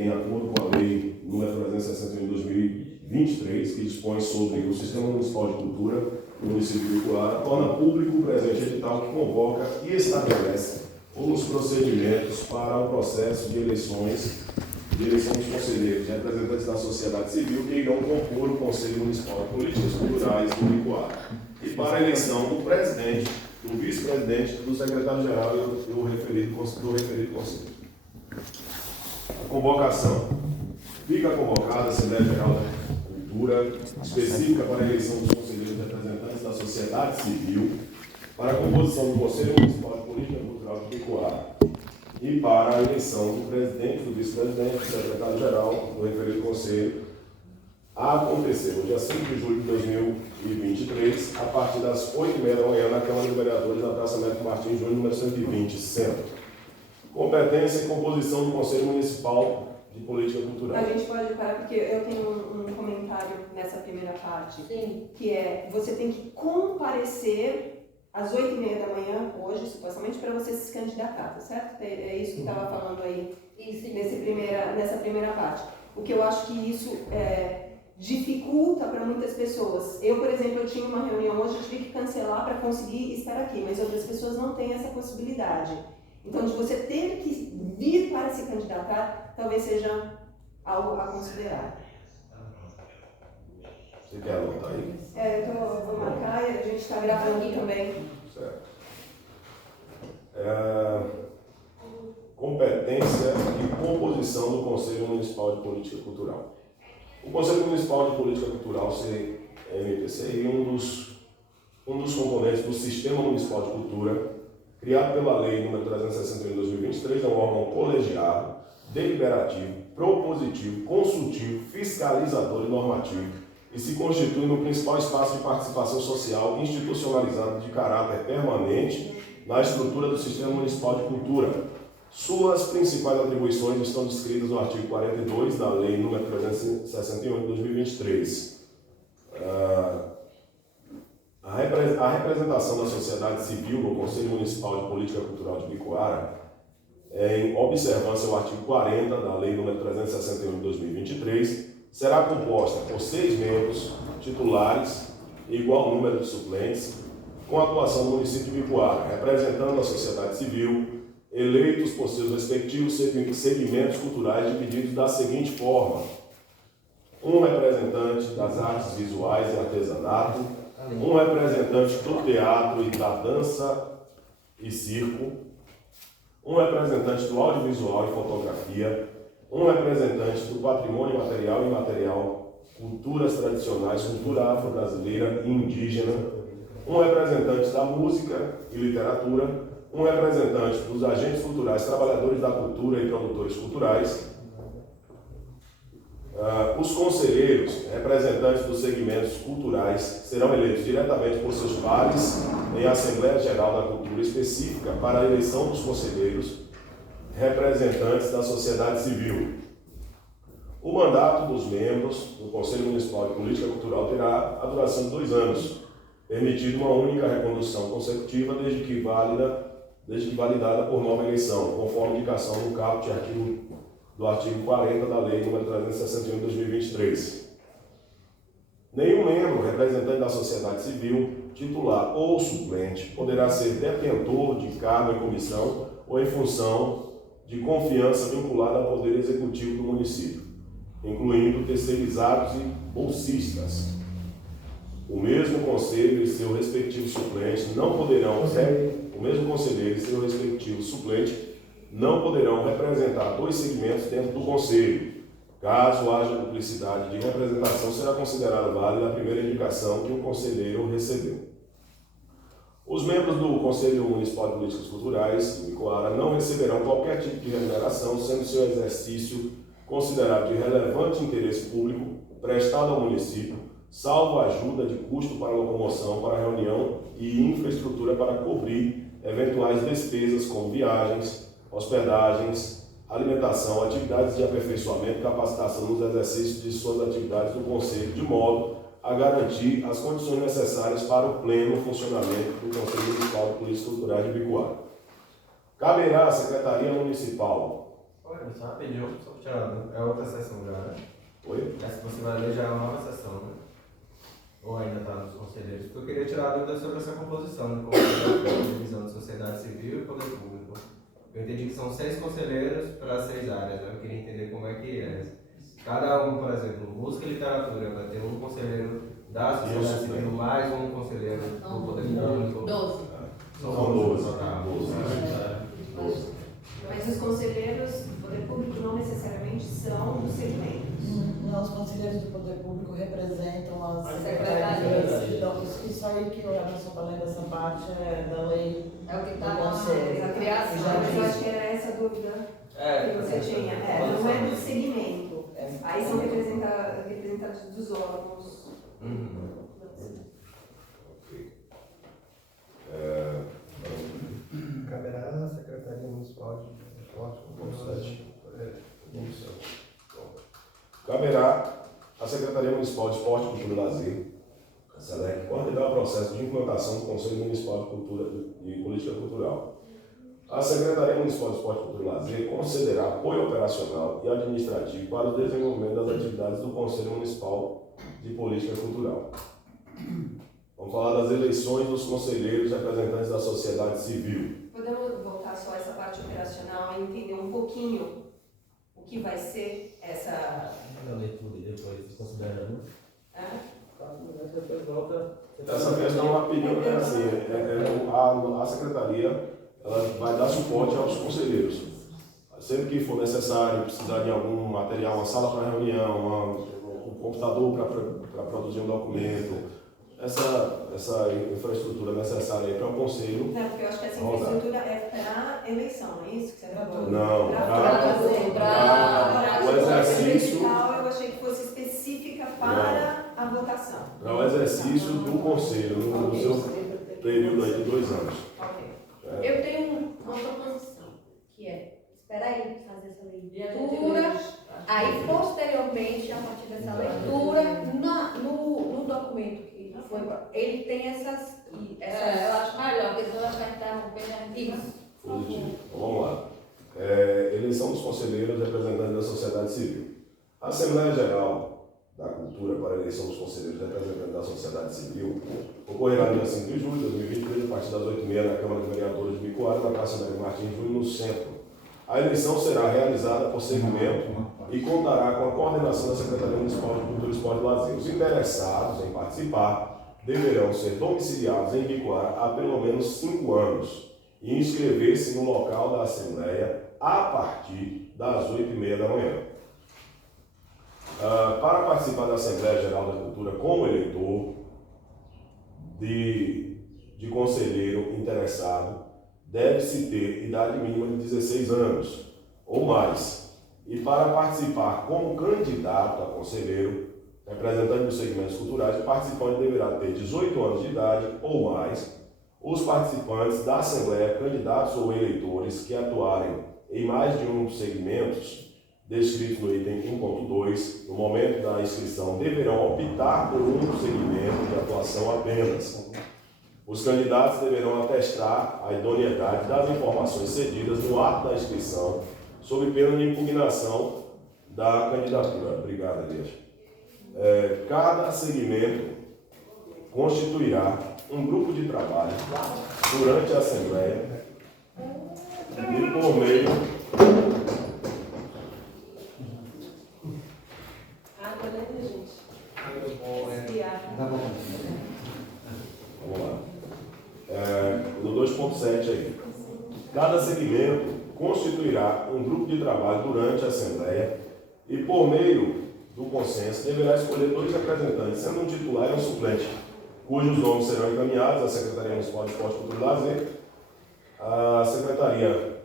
em acordo com a Lei nº 361 de 2023, que dispõe sobre o Sistema Municipal de Cultura do município de Ibicoara, torna público o presente edital que convoca e estabelece os procedimentos para o processo de eleição dos conselheiros, representantes da sociedade civil que irão compor o Conselho Municipal de Políticas Culturais do Ibicoara, e para a eleição do presidente, do vice-presidente, do secretário-geral e do referido conselho. A convocação. Fica convocada a Assembleia Geral da Cultura específica para a eleição dos conselheiros representantes da sociedade civil, para a composição do Conselho Municipal de Política Cultural de Ibicoara e para a eleição do presidente, do vice-presidente, do secretário-geral do referido conselho, a acontecer no dia 5 de julho de 2023, a partir das 8h30 da manhã, na Câmara de Vereadores, na Praça Américo Martins Júnior, número 120, Centro. Competência e composição do Conselho Municipal de Política Cultural. A gente pode parar, porque eu tenho um comentário nessa primeira parte. Sim. Que é, você tem que comparecer às 8h30 da manhã, hoje, supostamente, para você se candidatar, tá certo? É isso que estava falando aí nessa primeira parte. O que eu acho que isso dificulta para muitas pessoas. Eu, por exemplo, eu tinha uma reunião hoje, eu tive que cancelar para conseguir estar aqui, mas outras pessoas não têm essa possibilidade. Então, de você ter que vir para se candidatar, talvez seja algo a considerar. Você quer anotar aí? Eu vou marcar e a gente está gravando aqui também. Certo. Competência e composição do Conselho Municipal de Política Cultural. O Conselho Municipal de Política Cultural, CMPC, é um dos componentes do Sistema Municipal de Cultura, criado pela Lei nº 361 de 2023, é um órgão colegiado, deliberativo, propositivo, consultivo, fiscalizador e normativo, e se constitui no principal espaço de participação social institucionalizado de caráter permanente na estrutura do Sistema Municipal de Cultura. Suas principais atribuições estão descritas no artigo 42 da Lei nº 361 de 2023. A representação da sociedade civil no Conselho Municipal de Política Cultural de Ibicoara, em observância ao artigo 40 da Lei nº 361 de 2023, será composta por 6 membros titulares e igual número de suplentes, com a atuação do município de Ibicoara, representando a sociedade civil, eleitos por seus respectivos segmentos culturais divididos da seguinte forma: um representante das artes visuais e artesanato, um representante do teatro e da dança e circo, um representante do audiovisual e fotografia, um representante do patrimônio material e imaterial, culturas tradicionais, cultura afro-brasileira e indígena, um representante da música e literatura, um representante dos agentes culturais, trabalhadores da cultura e produtores culturais. Os conselheiros, representantes dos segmentos culturais, serão eleitos diretamente por seus pares em Assembleia Geral da Cultura específica para a eleição dos conselheiros, representantes da sociedade civil. O mandato dos membros do Conselho Municipal de Política Cultural terá a duração de 2 anos, permitindo uma única recondução consecutiva desde que validada por nova eleição, conforme indicação no caput do artigo 40 da Lei nº 361 de 2023. Nenhum membro, representante da sociedade civil, titular ou suplente, poderá ser detentor de cargo em comissão ou em função de confiança vinculada ao Poder Executivo do município, incluindo terceirizados e bolsistas. O mesmo conselho e seu respectivo suplente não poderão representar 2 segmentos dentro do conselho. Caso haja duplicidade de representação, será considerada válida a primeira indicação que o conselheiro recebeu. Os membros do Conselho Municipal de Políticas Culturais de Ibicoara não receberão qualquer tipo de remuneração, sendo seu exercício considerado de relevante interesse público prestado ao município, salvo ajuda de custo para locomoção, para reunião e infraestrutura para cobrir eventuais despesas como viagens, hospedagens, alimentação, atividades de aperfeiçoamento e capacitação nos exercícios de suas atividades do Conselho, de modo a garantir as condições necessárias para o pleno funcionamento do Conselho Municipal de Políticas Culturais de Ibicoara. Caberá à Secretaria Municipal Olha, só rapidinho, só pra tirar dúvida. É outra sessão já, né? Oi? Essa que você vai ler já é uma nova sessão, né? Ou ainda está nos conselheiros? Porque eu queria tirar dúvida sobre essa composição, né? Como é a divisão de sociedade civil e poder público. Eu entendi que são 6 conselheiros para 6 áreas, né? Eu queria entender como é que é. Cada um, por exemplo, música e literatura, vai ter um conselheiro da sociedade civil, mais um conselheiro do poder público. 12. São 12. Tá. 12. Mas os conselheiros do poder público não necessariamente são dos segmentos. Não, os conselheiros do poder público representam as secretarias. secretarias. Então, isso aí que o Emerson está lendo, essa parte é da lei É o que está do na conselho. criação. Já Mas eu disse. acho que era essa a dúvida que você tinha. Não é do segmento. Aí são representados dos órgãos. Caberá à Secretaria Municipal de Esporte, Caberá à Secretaria Municipal de Esporte, Cultura e Lazer, a SELEC, coordenar o processo de implantação do Conselho Municipal de Cultura e Política Cultural. A Secretaria Municipal de Esporte, Cultura e Lazer concederá apoio operacional e administrativo para o desenvolvimento das atividades do Conselho Municipal de Política Cultural. Vamos falar das eleições dos conselheiros representantes da sociedade civil. Podemos voltar só a essa parte operacional e entender um pouquinho o que vai ser essa. Na leitura e depois considerando. depois volta. Essa questão rapidinho é assim, a secretaria ela vai dar suporte aos conselheiros. Sempre que for necessário, precisar de algum material, uma sala para reunião, um computador para produzir um documento, essa infraestrutura necessária aí para o conselho. Não, porque eu acho que essa infraestrutura é para eleição, não é isso que você falou? Não, para o exercício. Eu achei que fosse específica para a votação. Para o exercício do conselho, no seu período aí de 2 anos. Ok. Eu tenho uma proposição, que é esperar ele fazer essa leitura, aí posteriormente, a partir dessa leitura, no documento que foi, ele tem essas. Eu acho melhor, porque senão vai ficar interrompendo. Isso. Positivo. Então, vamos lá. Eleição dos conselheiros representantes da sociedade civil. A Assembleia Geral da Cultura para a eleição dos conselheiros representantes da sociedade civil ocorrerá no dia 5 de julho de 2023, a partir das 8h30 na Câmara de Vereadores de Bicoara, na Praça Mário Martins Júnior, no centro. A eleição será realizada por segmento e contará com a coordenação da Secretaria Municipal de Cultura, Esporte e Lazer. Os interessados em participar deverão ser domiciliados em Bicoara há pelo menos 5 anos e inscrever-se no local da Assembleia a partir das 8h30 da manhã. Para participar da Assembleia Geral da Cultura como eleitor de conselheiro interessado, deve-se ter idade mínima de 16 anos ou mais. E para participar como candidato a conselheiro, representante dos segmentos culturais, o participante deverá ter 18 anos de idade ou mais. Os participantes da Assembleia, candidatos ou eleitores que atuarem em mais de um dos segmentos descritos no item 1.2, no momento da inscrição, deverão optar por um segmento de atuação apenas. Os candidatos deverão atestar a idoneidade das informações cedidas no ato da inscrição, sob pena de impugnação da candidatura. Obrigado, Elias. Cada segmento constituirá um grupo de trabalho durante a Assembleia e por meio Vamos lá. No 2.7 aí. Cada segmento constituirá um grupo de trabalho durante a Assembleia e, por meio do consenso, deverá escolher 2 representantes, sendo um titular e um suplente, cujos nomes serão encaminhados à Secretaria Municipal de Esporte, Cultura e Lazer, a Secretaria,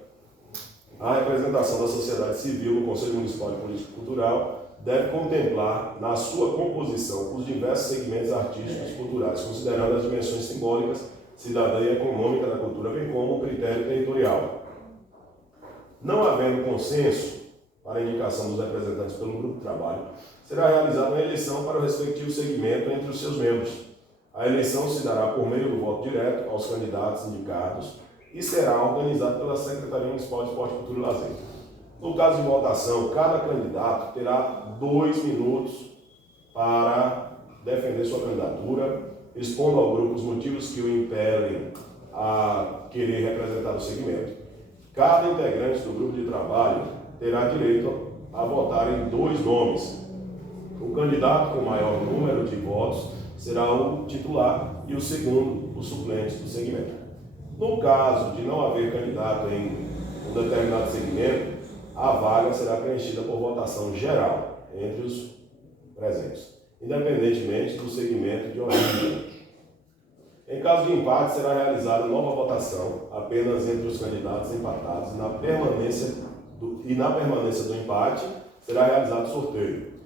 a representação da sociedade civil no Conselho Municipal de Política Cultural deve contemplar na sua composição os diversos segmentos artísticos e culturais, considerando as dimensões simbólicas, cidadã e econômica da cultura, bem como o critério territorial. Não havendo consenso para a indicação dos representantes pelo grupo de trabalho, será realizada uma eleição para o respectivo segmento entre os seus membros. A eleição se dará por meio do voto direto aos candidatos indicados e será organizada pela Secretaria Municipal de Esporte, Cultura e Lazer. No caso de votação, cada candidato terá 2 minutos para defender sua candidatura, expondo ao grupo os motivos que o impelem a querer representar o segmento. Cada integrante do grupo de trabalho terá direito a votar em 2 nomes. O candidato com maior número de votos será o titular e o segundo, o suplente do segmento. No caso de não haver candidato em um determinado segmento, a vaga será preenchida por votação geral entre os presentes, independentemente do segmento de origem. Em caso de empate, será realizada nova votação apenas entre os candidatos empatados e na permanência do empate será realizado sorteio.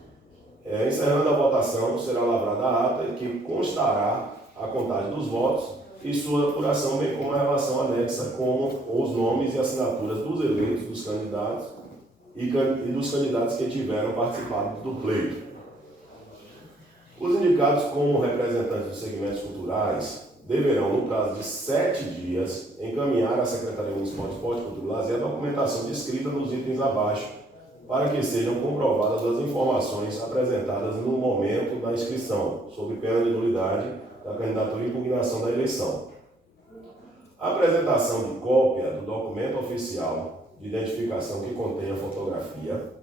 Encerrando a votação, será lavrada a ata que constará a contagem dos votos e sua apuração, bem como a relação anexa com os nomes e assinaturas dos eleitos, dos candidatos e dos candidatos que tiveram participado do pleito. Os indicados como representantes dos segmentos culturais deverão, no prazo de 7 dias, encaminhar à Secretaria Municipal de Esporte, Cultura e Lazer a documentação descrita nos itens abaixo, para que sejam comprovadas as informações apresentadas no momento da inscrição, sob pena de nulidade da candidatura e impugnação da eleição. A apresentação de cópia do documento oficial de identificação que contenha fotografia,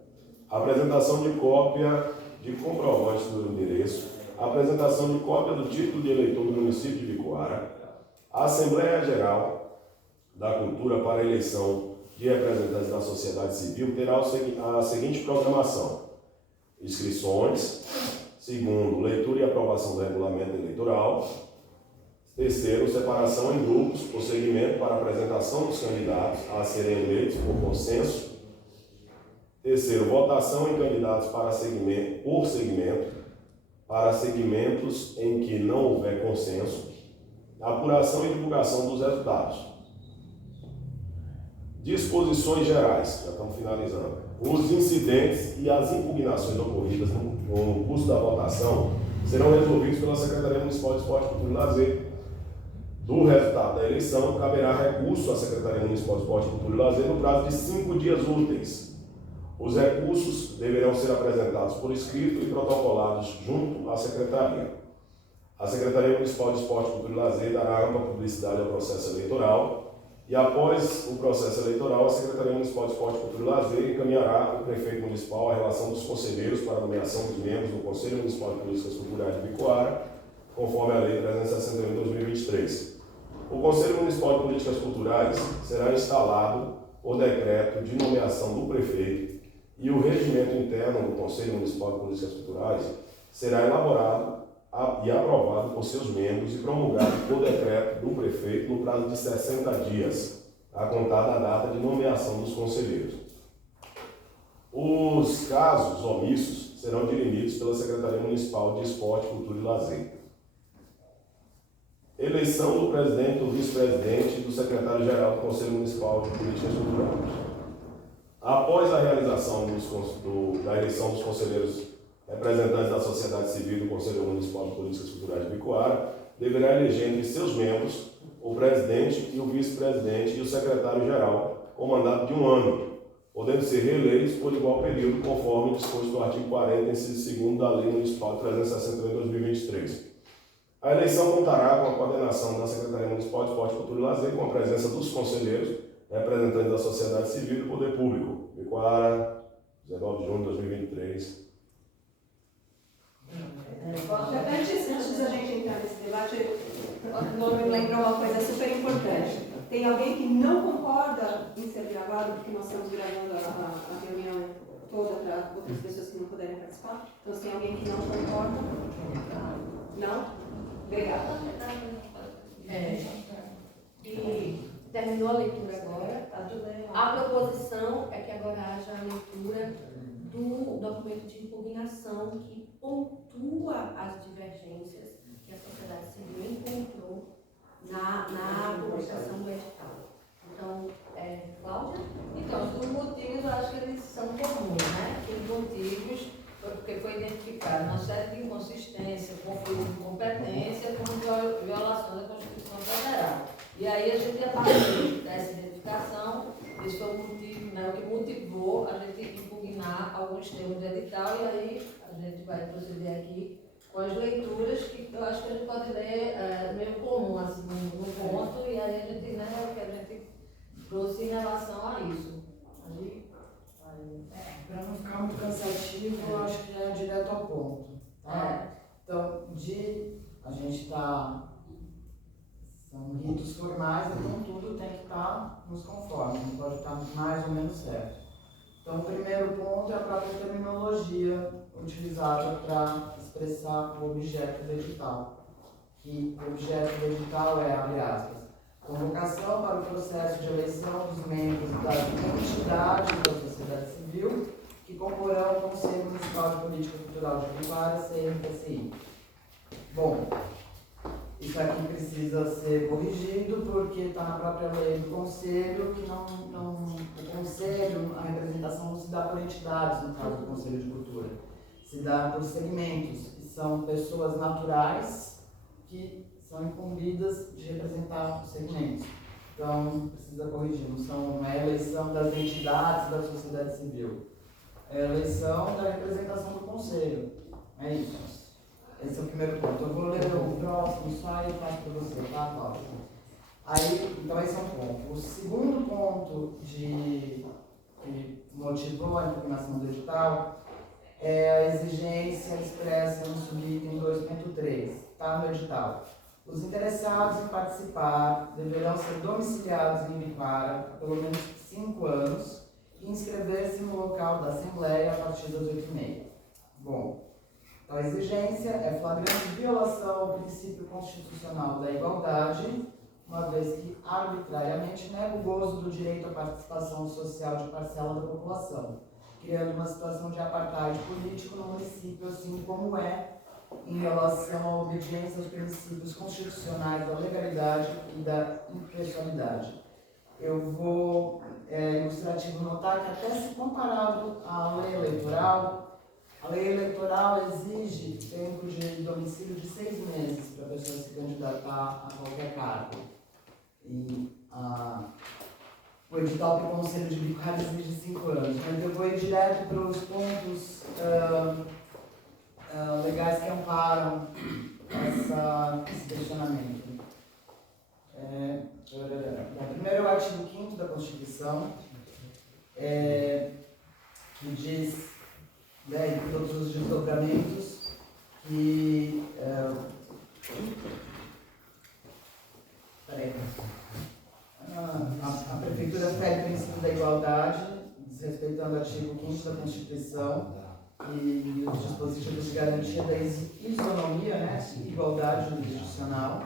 a apresentação de cópia de comprovante do endereço, a apresentação de cópia do título de eleitor do município de Ibicoara, a Assembleia Geral da Cultura para a eleição de representantes da sociedade civil terá a seguinte programação: inscrições, segundo, leitura e aprovação do regulamento eleitoral, terceiro, separação em grupos por segmento para apresentação dos candidatos a serem eleitos por consenso, terceiro, votação em candidatos para segmento, por segmento, para segmentos em que não houver consenso, apuração e divulgação dos resultados. Disposições gerais, já estamos finalizando. Os incidentes e as impugnações ocorridas no curso da votação serão resolvidos pela Secretaria Municipal de Esporte, Cultura e Lazer. Do resultado da eleição, caberá recurso à Secretaria Municipal de Esporte, Cultura e Lazer no prazo de 5 dias úteis. Os recursos deverão ser apresentados por escrito e protocolados junto à Secretaria. A Secretaria Municipal de Esporte, Cultura e Lazer dará ampla publicidade ao processo eleitoral e, após o processo eleitoral, a Secretaria Municipal de Esporte, Cultura e Lazer encaminhará o prefeito municipal a relação dos conselheiros para a nomeação dos membros do Conselho Municipal de Políticas Culturais de Ibicoara, conforme a Lei 361 de 2023. O Conselho Municipal de Políticas Culturais será instalado por decreto de nomeação do prefeito e o regimento interno do Conselho Municipal de Políticas Culturais será elaborado e aprovado por seus membros e promulgado por decreto do prefeito no prazo de 60 dias, a contar da data de nomeação dos conselheiros. Os casos omissos serão dirimidos pela Secretaria Municipal de Esporte, Cultura e Lazer. Eleição do presidente, do vice-presidente e do secretário-geral do Conselho Municipal de Políticas Culturais. Após a realização da eleição dos conselheiros representantes da sociedade civil do Conselho Municipal de Políticas Culturais de Ibicoara, deverá eleger entre seus membros o presidente e o vice-presidente e o secretário-geral, com mandato de 1 ano, podendo ser reeleitos por igual período, conforme disposto no artigo 40, inciso 2º da Lei Municipal 361 de 2023. A eleição contará com a coordenação da Secretaria Municipal de Esporte, Cultura e Lazer, com a presença dos conselheiros, representantes da sociedade civil e do poder público. Ibicoara, 19 de junho de 2023. Antes da gente entrar nesse debate, eu me lembro uma coisa super importante. Tem alguém que não concorda em ser gravado, porque nós estamos gravando a reunião toda para outras pessoas que não puderem participar? Então, se tem alguém que não concorda? Não? Obrigada. E terminou a leitura agora. A proposição é que agora haja a leitura do documento de impugnação que pontua as divergências que a sociedade civil encontrou na publicação do edital. Então, Cláudia? Então, os motivos eu acho que eles são comuns, né? Os motivos, porque foi identificado uma série de inconsistências, conflito de competência, como violação da Constituição Federal. E aí a gente, a partir dessa identificação, esse foi o motivo, né, o que motivou a gente impugnar alguns termos de edital e aí a gente vai proceder aqui com as leituras que eu acho que a gente pode ler meio comum, assim, no ponto, e aí a gente, né, o que a gente trouxe em relação a isso. Para não ficar muito cansativo, eu acho que já é direto ao ponto. Tá? Então, a gente está. São ritos formais, então tudo tem que estar nos conformes, não pode estar mais ou menos certo. Então, o primeiro ponto é a própria terminologia utilizada para expressar o objeto do edital. Que o objeto do edital é, abre aspas, convocação para o processo de eleição dos membros das entidades da sociedade civil que comporão o Conselho Municipal de Política Cultural de Ibiquara, CMPCI. Bom, isso aqui precisa ser corrigido porque está na própria lei do Conselho que o Conselho, a representação não se dá por entidades, no caso do Conselho de Cultura, se dá por segmentos, que são pessoas naturais que são incumbidas de representar os segmentos. Então, precisa corrigir, não é a eleição das entidades da sociedade civil, é a eleição da representação do Conselho. É isso. Esse é o primeiro ponto. Eu vou ler o próximo só e passo para você, tá, Cláudia? Aí, então esse é um ponto. O segundo ponto que motivou a impugnação do edital é a exigência expressa no subitem 2.3, tá no edital. Os interessados em participar deverão ser domiciliados em Ibiquara há pelo menos 5 anos e inscrever-se no local da Assembleia a partir das 8h30. Bom, então a exigência é flagrante violação ao princípio constitucional da igualdade, uma vez que arbitrariamente nega o gozo do direito à participação social de parcela da população, criando uma situação de apartheid político no município, assim como é em relação à obediência aos princípios constitucionais da legalidade e da impessoalidade. Eu vou, ilustrativo, notar que até se comparado à lei eleitoral, a lei eleitoral exige tempo de domicílio de 6 meses para a pessoa se candidatar a qualquer cargo. E o edital para o Conselho de Ibiquara exige 5 anos. Mas eu vou ir direto para os pontos legais que amparam esse questionamento. Primeiro, o artigo 5º da Constituição, que diz, em todos os desdobramentos, que a Prefeitura segue o princípio da igualdade, desrespeitando o artigo 5º da Constituição, e os dispositivos de garantia da isonomia, igualdade jurisdicional.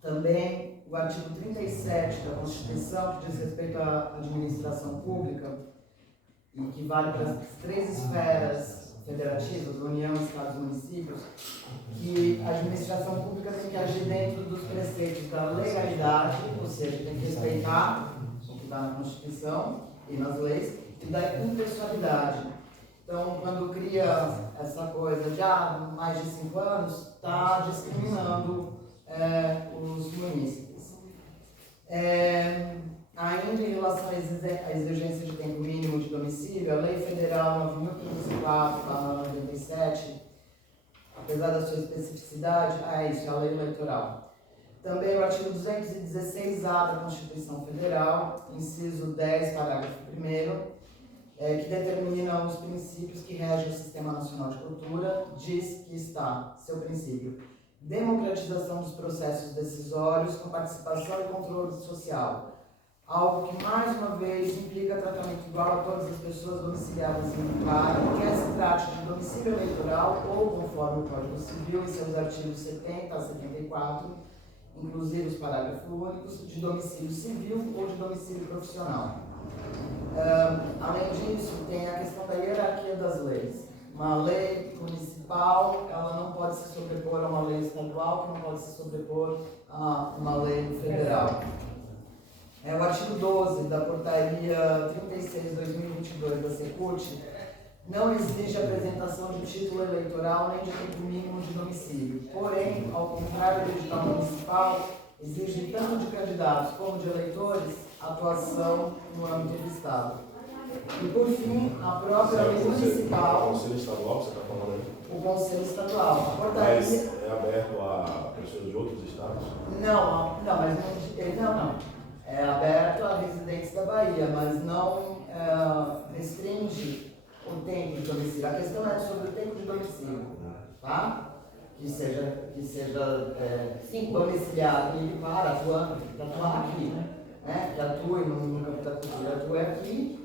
Também o artigo 37 da Constituição, que diz respeito à administração pública, e que vale para as 3 esferas federativas, União, Estados e Municípios, que a administração pública tem que agir dentro dos preceitos da legalidade, ou seja, tem que respeitar o que está na Constituição e nas leis, e da impessoalidade. Então, quando cria essa coisa de mais de 5 anos, está discriminando os munícipes. Ainda em relação à exigência de tempo mínimo de domicílio, a Lei Federal 9.504/97, apesar da sua especificidade, isso é a lei eleitoral. Também o artigo 216A da Constituição Federal, inciso 10, parágrafo 1º, que determina os princípios que regem o Sistema Nacional de Cultura, diz que está, seu princípio, democratização dos processos decisórios com participação e controle social, algo que, mais uma vez, implica tratamento igual a todas as pessoas domiciliadas em Ibiquara, quer se trate de domicílio eleitoral ou, conforme o Código Civil, em seus artigos 70 a 74, inclusive os parágrafos únicos, de domicílio civil ou de domicílio profissional. Além disso, tem a questão da hierarquia das leis. Uma lei municipal, ela não pode se sobrepor a uma lei estadual, que não pode se sobrepor a uma lei federal. O artigo 12 da Portaria 36/2022 da Secult não exige a apresentação de título eleitoral nem de tempo mínimo de domicílio. Porém, ao contrário do edital municipal, exige tanto de candidatos como de eleitores atuação no âmbito do Estado. E, por fim, a própria lei O municipal, Conselho Estadual, que você está falando aí? o Conselho Estadual. A portaria... Mas é aberto a pessoas de outros estados? Não. É aberto a residentes da Bahia, mas não restringe o tempo de domicílio. A questão é sobre o tempo de domicílio, tá? Que seja domiciliado ele para atuar aqui, né? Que atue no campo da cultura, atue aqui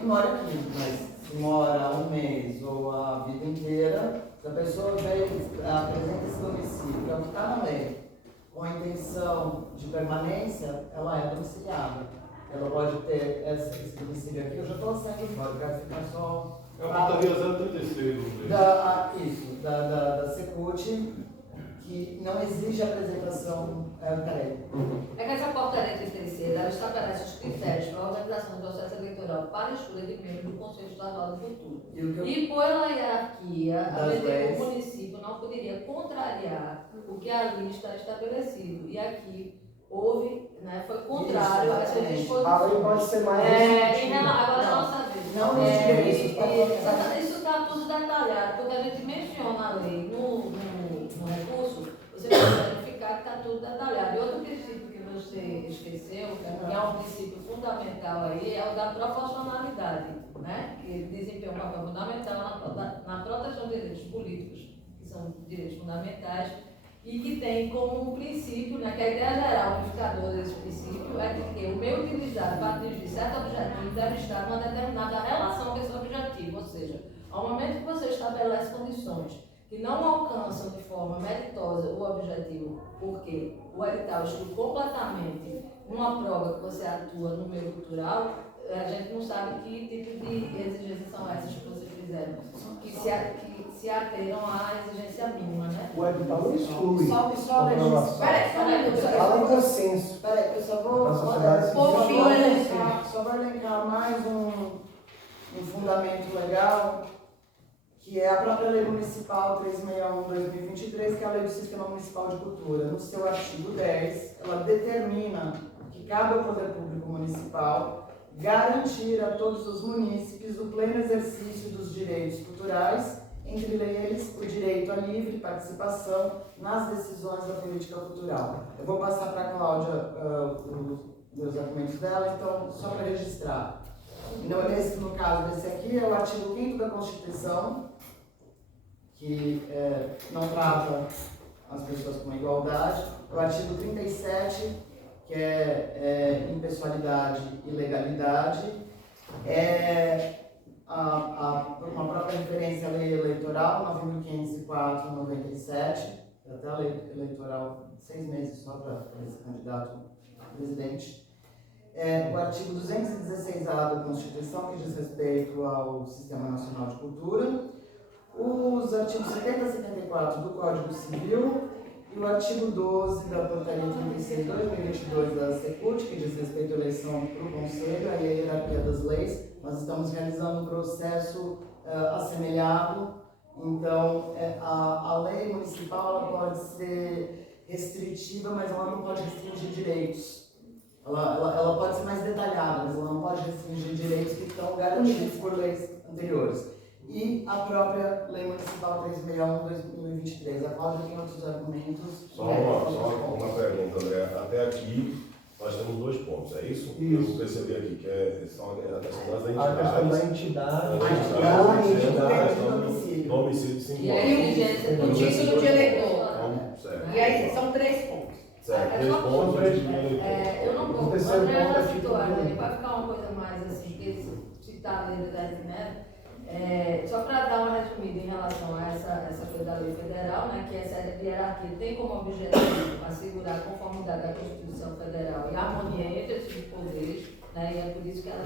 e mora aqui. Mas se mora um mês ou a vida inteira, se a pessoa apresenta esse domicílio, que é o que está na lei, com a intenção de permanência, ela é domiciliada. Ela pode ter esse domicílio aqui, eu já estou saindo fora, eu quero ficar só... É a portaria 036 da Secult, que não exige apresentação... Peraí. É que essa portaria 36, ela estabelece os critérios para a organização do processo eleitoral para a escolha de membros do Conselho Estadual do Futuro. E pela hierarquia, o município não poderia contrariar o que ali está estabelecido. E aqui houve, foi contrário a essas disposições. A lei pode ser mais agora a nossa vez. Isso está tudo detalhado, porque a gente menciona a lei no recurso, você pode verificar que está tudo detalhado. E outro princípio que você esqueceu, que é um princípio fundamental aí, é o da proporcionalidade, né? Que ele desempenha um papel fundamental na proteção de direitos políticos, que são direitos fundamentais, e que tem como princípio, que a ideia geral unificadora desse princípio é que o meio utilizado para atingir certo objetivo deve estar numa determinada relação com esse objetivo, ou seja, ao momento que você estabelece condições que não alcançam de forma meritosa o objetivo, porque o edital exclui completamente uma prova que você atua no meio cultural, a gente não sabe que tipo de exigências são essas que vocês fizeram, que se atenham à exigência mínima, né? O edital não exclui. Só Fala em consenso. Peraí, eu só vou elencar mais um fundamento legal, que é a própria Lei Municipal 361/2023, que é a Lei do Sistema Municipal de Cultura. No seu artigo 10, ela determina que cabe ao Poder Público Municipal garantir a todos os munícipes o pleno exercício dos direitos culturais, entre eles o direito à livre participação nas decisões da política cultural. Eu vou passar para a Cláudia os argumentos dela, então, só para registrar. No caso desse aqui, é o artigo 5º da Constituição, que não trata as pessoas com igualdade. O artigo 37, que é impessoalidade e legalidade. Uma própria referência à lei eleitoral, 9.504/97, até a lei eleitoral, 6 meses só para esse candidato a presidente. O artigo 216A da Constituição, que diz respeito ao Sistema Nacional de Cultura, os artigos 70 e 74 do Código Civil e o artigo 12 da Portaria 36/2022 da Secult, que diz respeito à eleição para o Conselho, aí a hierarquia das leis. Nós estamos realizando um processo assemelhado, então a lei municipal ela pode ser restritiva, mas ela não pode restringir direitos. Ela pode ser mais detalhada, mas ela não pode restringir direitos que estão garantidos por leis anteriores. E a própria Lei Municipal 361/2023. A Cláudia tem outros argumentos. Só uma pergunta, André. Até aqui nós temos 2 pontos, é isso? Isso. Eu percebi aqui, que são a questão das A questão da entidades. entidade. Domicílio de 5 E a anos. exigência O título de eleitor. Então, certo. E aí são 3 pontos. Certo, 3 pontos de título de eleitor. Eu não vou. O terceiro André ponto é já tipo citou, de- vai ficar uma coisa mais assim, que citar a lei da né? Só para dar uma resumida em relação a essa coisa da lei federal, né, que essa hierarquia tem como objetivo assegurar a conformidade da Constituição Federal e a harmonia entre esses poderes, né, e é por isso que ela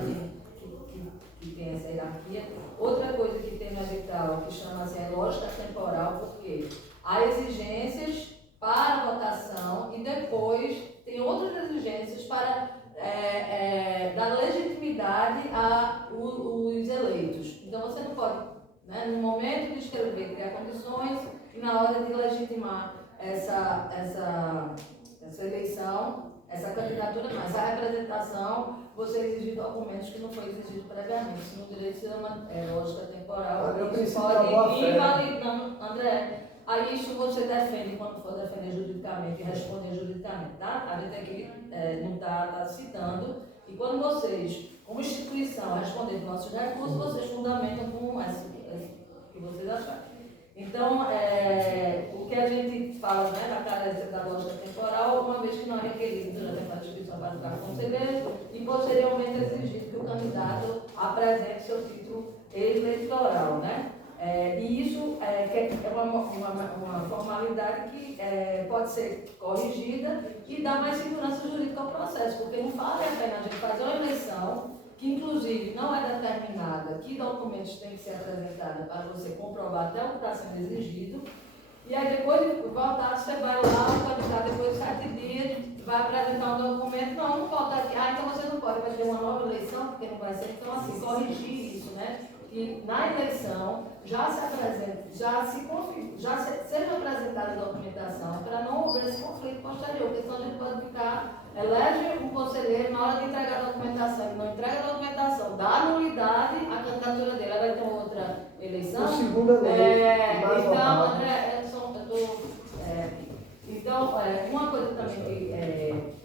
tem essa hierarquia. Outra coisa que tem no edital, que chama-se lógica temporal, porque há exigências para votação e depois tem outras exigências para dar legitimidade aos eleitos. Então você não pode, né, no momento de escrever, criar condições e na hora de legitimar essa eleição, essa candidatura não, essa representação, você exigir documentos que não foi exigido previamente. Isso no direito se chama lógica temporal. Eu Isso preciso pode da boa-fé. invalidar, André. Aí isso você defende quando for defender juridicamente e responder juridicamente, tá? A gente aqui não está citando. E quando vocês, como instituição, respondem dos nossos recursos, vocês fundamentam com o que vocês acharem. Então, o que a gente fala, né, na carência da lógica temporal, uma vez que não é requerido durante a inscrição para o cargo conselheiro e posteriormente exigido que o candidato apresente seu título eleitoral, né? E isso é uma formalidade que pode ser corrigida e dá mais segurança jurídica ao processo, porque não vale a pena a gente fazer uma eleição que, inclusive, não é determinada que documentos têm que ser apresentados para você comprovar até o que está sendo exigido, e aí depois de voltar, você vai lá, o candidato depois de 7 dias, vai apresentar um documento, não volta aqui, então você não pode fazer uma nova eleição, porque não vai ser, então assim, corrigir isso, né? Que na eleição já se apresente, seja apresentada a documentação para não haver esse conflito posterior, porque senão a gente pode ficar, elege um conselheiro na hora de entregar a documentação, ele não entrega a documentação, dá nulidade à candidatura dele, vai ter outra eleição. O segundo é mais então, votado. André, então, uma coisa também que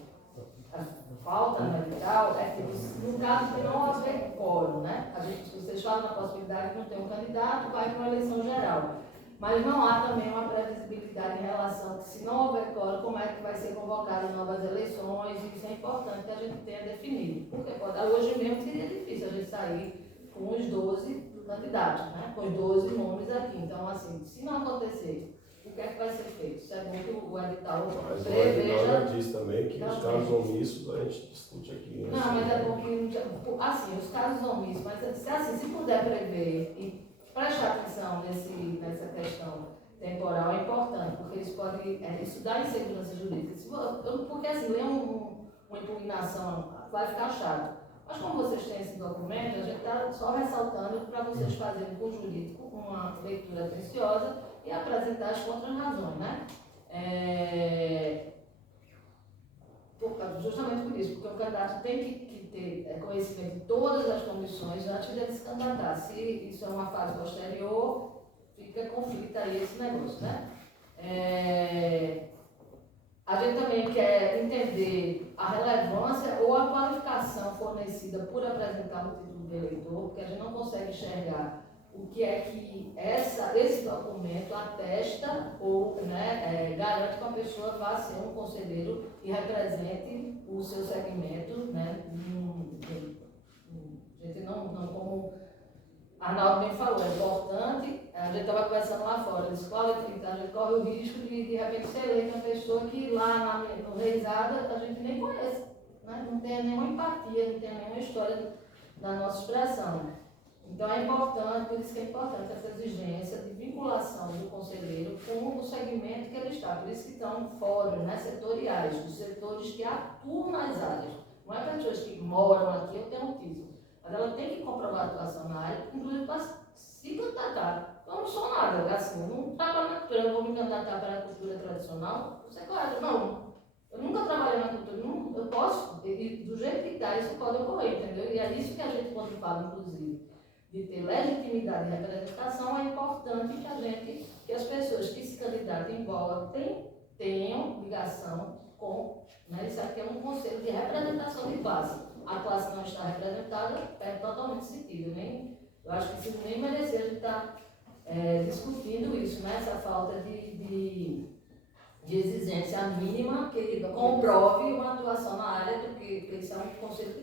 falta no edital é que, no caso de não haver quórum, né? Vocês falam na possibilidade de não ter um candidato, vai para uma eleição geral. Mas não há também uma previsibilidade em relação a que, se não houver quórum, como é que vai ser convocado novas eleições, e isso é importante que a gente tenha definido. Porque hoje mesmo seria difícil a gente sair com os 12 candidatos, né? Com os 12 nomes aqui. Então, assim, se não acontecer, o que é que vai ser feito? Isso é bom que o edital Mas o edital já diz também que os Não, casos omissos a gente discute aqui. Né? Não, mas é bom que, assim, os casos omissos, mas se puder prever e prestar atenção nessa questão temporal é importante, porque isso pode, isso dá insegurança jurídica. Porque assim, ler uma impugnação vai ficar chato. Mas como vocês têm esse documento, a gente está só ressaltando para vocês fazerem com o jurídico uma leitura atenciosa e apresentar as contrarrazões, né? Justamente por isso, porque o candidato tem que ter conhecimento de todas as condições antes de ele se candidatar. Se isso é uma fase posterior, fica conflito aí esse negócio, né? A gente também quer entender a relevância ou a qualificação fornecida por apresentar o título de eleitor, porque a gente não consegue enxergar o que é que esse documento atesta ou, né, garante que a pessoa vá ser um conselheiro e represente o seu segmento, né? A gente não, como Arnaldo bem falou, é importante, a gente estava conversando lá fora, a gente corre o risco de repente ser eleita uma pessoa que lá no Reisada a gente nem conhece, né? Não tem nenhuma empatia, não tem nenhuma história da nossa expressão. Então é importante, por isso que é importante essa exigência de vinculação do conselheiro com o segmento que ele está. Por isso que estão fóruns, né, setoriais, os setores que atuam nas áreas. Não é pessoas que moram aqui ou têm um título. Mas ela tem que comprovar a atuação na área, inclusive para se candidatar. Eu não sou nada, assim, eu não trabalho na cultura, eu vou me candidatar para a cultura tradicional. Você é correto? Não. Eu nunca trabalhei na cultura, não, eu posso, e do jeito que está, isso pode ocorrer, entendeu? E é isso que a gente, quando fala, inclusive, de ter legitimidade e representação, é importante que as pessoas que se candidatem votem, tenham ligação com, né, isso aqui é um conselho de representação de classe. A classe não está representada, perde totalmente sentido. Eu acho que isso nem merecia a gente estar discutindo isso, né, essa falta de exigência mínima que comprove uma atuação na área, porque isso é um conselho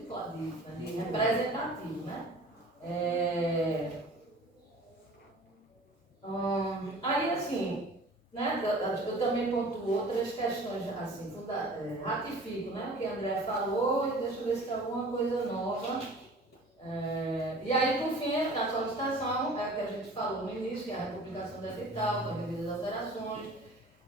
de representativo, né? Aí, assim, né, eu também pontuo outras questões, assim, ratifico, né, o que a André falou e deixa eu ver se tem alguma coisa nova. E aí, por fim, a solicitação é o que a gente falou no início, que é a republicação do edital, com as devidas alterações,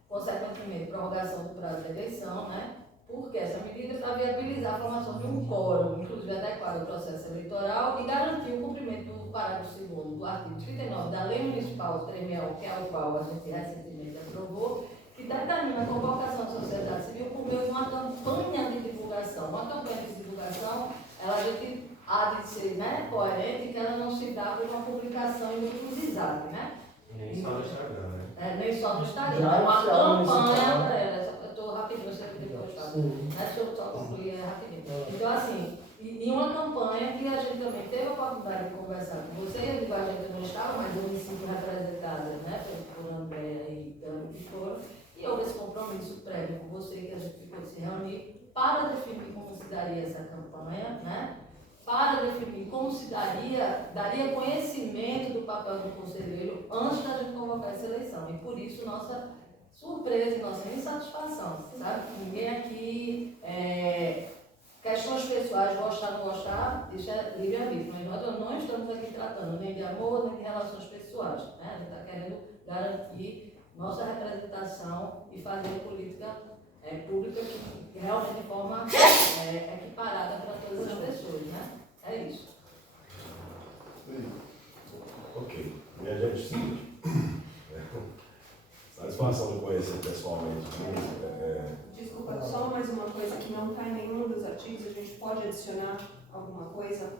consequentemente, prorrogação do prazo da eleição, né? Porque essa medida está a viabilizar a formação de um quórum, inclusive adequado ao processo eleitoral, e garantir o cumprimento do parágrafo 2º do artigo 39 da Lei Municipal 361, que é o qual a gente recentemente aprovou, que determina a convocação da sociedade civil por meio de uma campanha de divulgação. Uma campanha de divulgação, a gente há de ser, né, coerente, que ela não se dá por uma publicação em grupos de zap, né? Nem só no Instagram, né? Nem só no Instagram, Já é uma oficial campanha municipal. para ela. Eu estou rapidinho, você depois fala. Deixa eu só concluir rapidinho. Então, assim, e uma campanha que a gente também teve a oportunidade de conversar com você, a gente não estava, mas o município representado, né, por André e Gama de Fora, e houve esse compromisso prévio com você, que a gente ficou de se reunir para definir como se daria essa campanha, né? Para definir como se daria conhecimento do papel do conselheiro antes da gente convocar essa eleição. E por isso nossa surpresa e nossa insatisfação, sabe? Ninguém aqui, questões pessoais, gostar ou não gostar, isso é livre-arbítrio, mas nós não estamos aqui tratando nem de amor, nem de relações pessoais, né? A gente está querendo garantir nossa representação e fazer política pública que realmente de forma equiparada para todas as pessoas, né? É isso. Ok. Minha gente, seguinte. Satisfação de conhecer pessoalmente. Desculpa, só mais uma coisa que não está em nenhum dos artigos, a gente pode adicionar alguma coisa?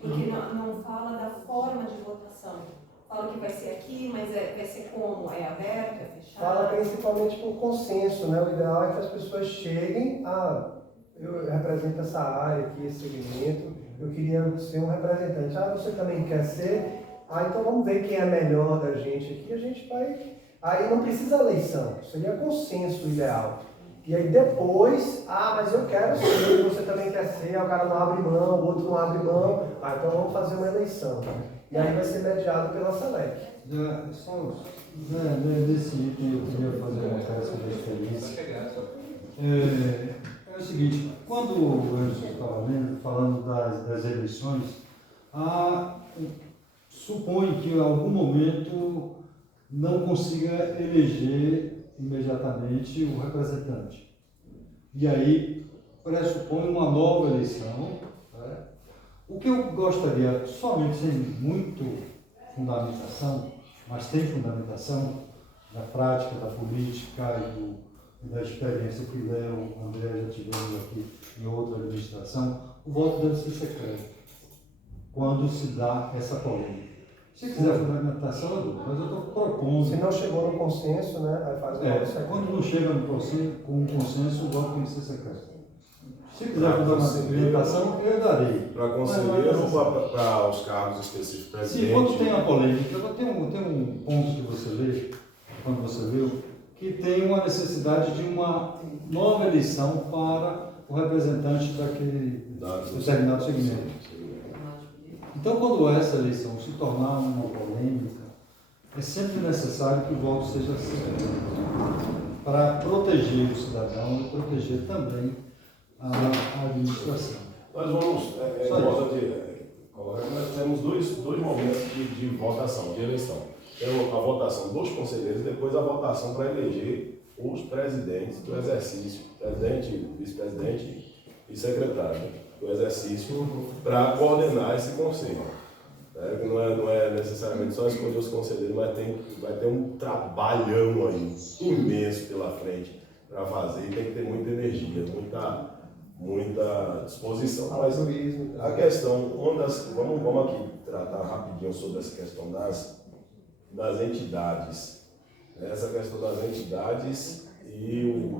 Porque não fala da forma de votação. Fala que vai ser aqui, mas vai ser como? É aberto, é fechado? Fala principalmente por consenso, né? O ideal é que as pessoas cheguem a... Eu represento essa área aqui, esse segmento, eu queria ser um representante. Ah, você também quer ser? Ah, então vamos ver quem é melhor da gente aqui, a gente vai... Aí não precisa eleição, seria consenso ideal. E aí depois, mas eu quero ser, você também quer ser, o cara não abre mão, o outro não abre mão, então vamos fazer uma eleição. E aí vai ser mediado pela SELEC. Nesse item eu queria fazer uma peça de referência. É o seguinte, quando eu estava falando das eleições, supõe que em algum momento não consiga eleger imediatamente o representante. E aí pressupõe uma nova eleição. Né? O que eu gostaria, somente sem muito fundamentação, mas tem fundamentação na prática da política e da experiência que Léo, André já tivemos aqui em outra administração, o voto deve ser secreto quando se dá essa polêmica. Se quiser fundamentação, eu dou, mas eu estou propondo... Se não chegou no consenso, né, aí faz o voto secreto. Quando não chega no consenso, com um consenso, o voto tem que ser secreto. Se quiser fundamentação, eu darei. Para conselheiro ou para os cargos específicos? Presidente? Sim, quando tem uma polêmica, tem um ponto que você lê, quando você leu, que tem uma necessidade de uma nova eleição para o representante daquele determinado segmento. Então, quando essa eleição se tornar uma polêmica, é sempre necessário que o voto seja secreto, para proteger o cidadão e proteger também a administração. Nós vamos, nós temos dois momentos de votação, de eleição. Tem a votação dos conselheiros e depois a votação para eleger os presidentes do exercício, presidente, vice-presidente e secretário do exercício, para coordenar esse conselho. Que não é necessariamente só escolher os conselheiros, mas vai ter um trabalhão aí imenso pela frente para fazer e tem que ter muita energia, muita disposição. Mas a questão, vamos aqui tratar rapidinho sobre essa questão das entidades. Essa questão das entidades e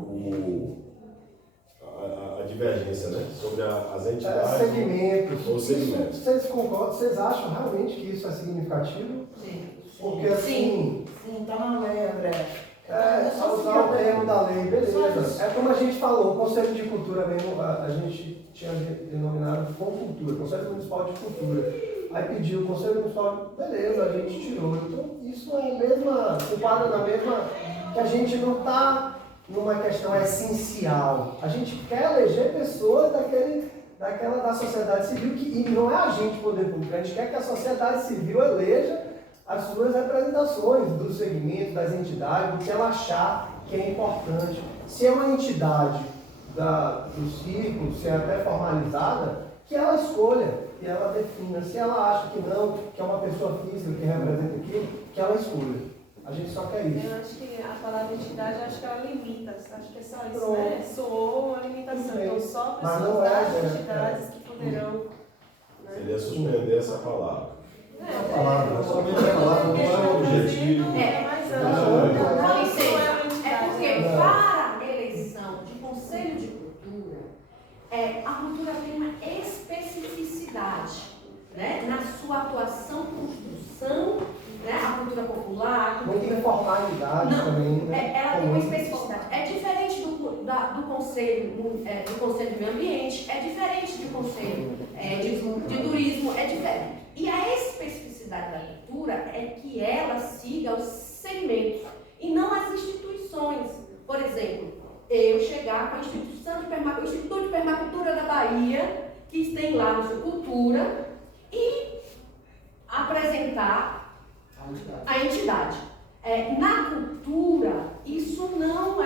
a divergência, né? Sobre as entidades. Segmentos. Vocês concordam? Vocês acham realmente que isso é significativo? Sim. Porque assim. Sim, tá na lei, André. Só usar o termo da lei, beleza. É como a gente falou, o Conselho de Cultura mesmo, a gente tinha denominado com cultura, Conselho Municipal de Cultura. Aí pediu o Conselho Municipal, beleza, a gente tirou. Então isso é a mesma, se enquadra na mesma, que a gente não está numa questão essencial. A gente quer eleger pessoas da sociedade civil, e não é a gente, poder público, a gente quer que a sociedade civil eleja as suas representações dos segmentos, das entidades, do que ela achar que é importante. Se é uma entidade do círculo, se é até formalizada, que ela escolha, que ela defina. Se ela acha que não, que é uma pessoa física que representa aquilo, que ela escolha. A gente só quer isso. Eu acho que a palavra entidade, acho que ela limita, acho que é só isso, Pronto. né? Soou uma limitação, Tudo bem. então só Mas pessoas não é, das né? entidades que poderão... Né? Seria suspender essa palavra. A palavra, somente a palavra não é o objetivo. É mais Não, amplo. não, Não, Isso não é uma é entidade. porque Não. para a eleição de Conselho de Cultura, a cultura tem uma especificidade, né? Na sua atuação, construção, né? A cultura popular, a Não tem formalidade Não, também, né? ela tem uma especificidade. É diferente do conselho, do conselho de meio ambiente, é diferente do conselho de turismo, é diferente. E a especificidade da cultura é que ela siga os segmentos e não as instituições. Por exemplo, eu chegar com a o Instituto de Permacultura da Bahia, que tem lá no seu cultura, e apresentar a entidade. Na cultura, isso não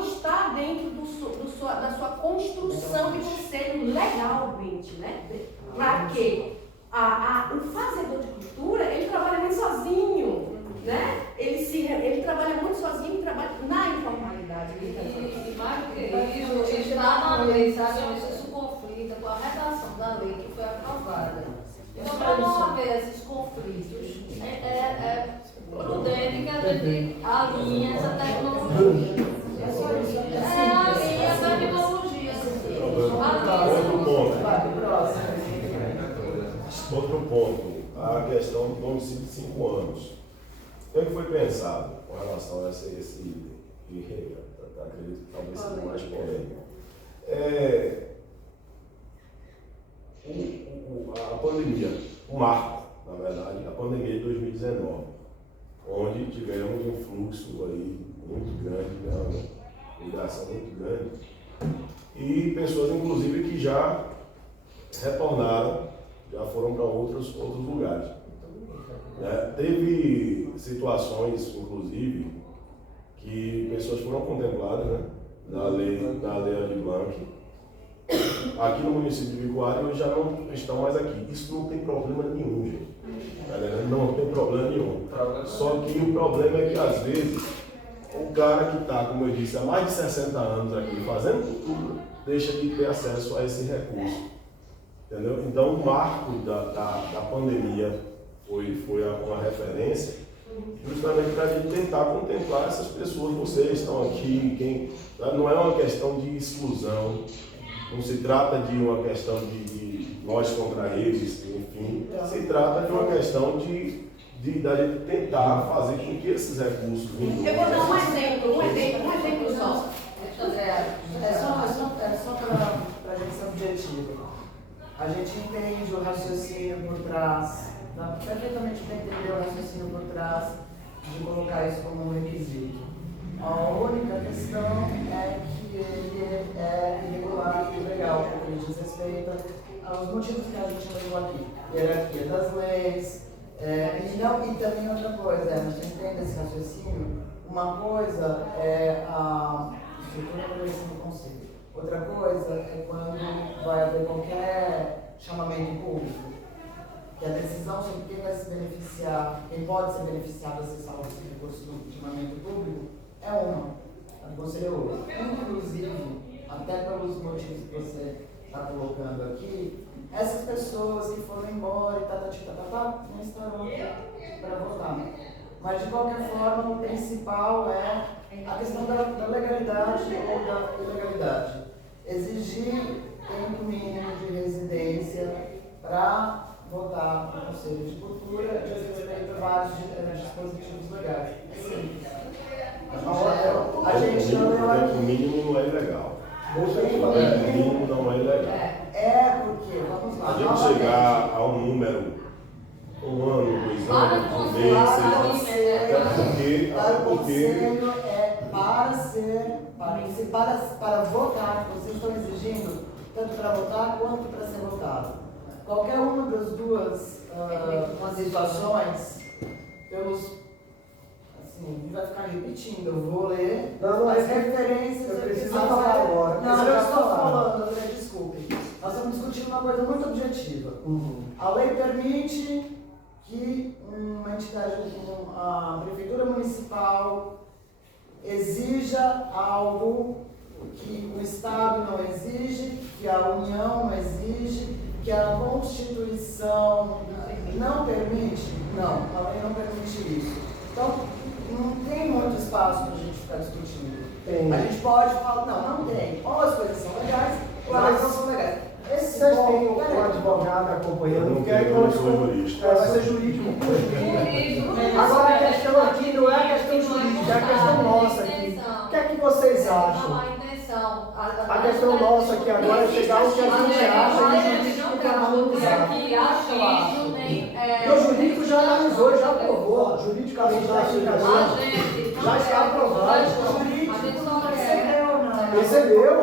está dentro da sua construção de conselho legalmente, né? Para quê? O fazedor de cultura, ele trabalha muito sozinho, né? Ele trabalha muito sozinho e trabalha na informalidade. E mais do que isso, está na lei, sabe? Isso conflita com a redação da lei que foi aprovada. Então, para não haver esses conflitos, é prudente que a gente alinhe essa tecnologia. Alinhe essa tecnologia. Outro ponto, a questão do domicílio de 5 anos. O que foi pensado com relação a esse item? E acredito que talvez seja mais polêmico. A pandemia, o marco, na verdade, a pandemia de 2019, onde tivemos um fluxo aí muito grande, né, uma migração muito grande, e pessoas, inclusive, que já retornaram, já foram para outros lugares. Teve situações, inclusive, que pessoas foram contempladas, né, da lei Aldir Blanc, aqui no município de Vicoara, e hoje já não estão mais aqui. Isso não tem problema nenhum, gente. Não tem problema nenhum. Só que o problema é que, às vezes, o cara que está, como eu disse, há mais de 60 anos aqui fazendo cultura, deixa de ter acesso a esse recurso. Entendeu? Então, o marco da pandemia foi uma referência, justamente para a gente tentar contemplar essas pessoas. Vocês estão aqui, não é uma questão de exclusão, não se trata de uma questão de nós contra eles, enfim, se trata de uma questão de da gente tentar fazer com que esses recursos venham. Eu vou dar um exemplo só. Só para a gente ser objetivo. A gente entende o raciocínio por trás, perfeitamente entender o raciocínio por trás de colocar isso como um requisito. A única questão é que ele é irregular e ilegal, porque ele diz respeito aos motivos que a gente levou aqui. Hierarquia das leis, e também outra coisa, você entende esse raciocínio? Uma coisa é a estrutura da eleição do conselho, outra coisa é quando vai haver qualquer chamamento público, que a decisão sobre quem vai se beneficiar, quem pode ser beneficiado acessar esse recurso do chamamento público, é uma, a do conselho. Inclusive, até pelos motivos que você está colocando aqui, essas pessoas que foram embora e não estarão aqui para votar. Mas, de qualquer forma, o principal é a questão da legalidade ou da ilegalidade. Exigir tempo mínimo de residência para votar no Conselho de Cultura diz respeito a vários dispositivos legais. É simples. A gente não leu aqui. O mínimo não é ilegal. O mínimo não é ilegal. Porque, vamos lá. A gente chegar a um número, um ano, 2 anos, um mês, 6 anos, Para o conselho para votar, vocês estão exigindo tanto para votar quanto para ser votado. Qualquer uma das duas situações, assim, vai ficar repetindo, eu vou ler as referências. Eu preciso falar agora. Não, eu estou falando, André, desculpe. Nós estamos discutindo uma coisa muito objetiva. A lei permite que uma uma entidade, a prefeitura municipal exija algo que o Estado não exige, que a União não exige, que a Constituição não permite? Não, a lei não permite isso. Então, não tem muito espaço para a gente ficar discutindo. Tem. A gente pode falar, não tem. Ou as coisas são legais, ou elas não são legais. Esse Vocês ponto, têm um advogado acompanhando, Eu não porque aí tenho, eu nós sou jurista. vai ser jurídico. Agora a questão aqui não é a questão jurídica, é a questão nossa aqui. O que é que vocês acham? A questão nossa aqui agora é chegar ao que a gente acha de jurídico para harmonizar. E o jurídico já analisou, já aprovou, juridicamente já está aprovado. O jurídico percebeu.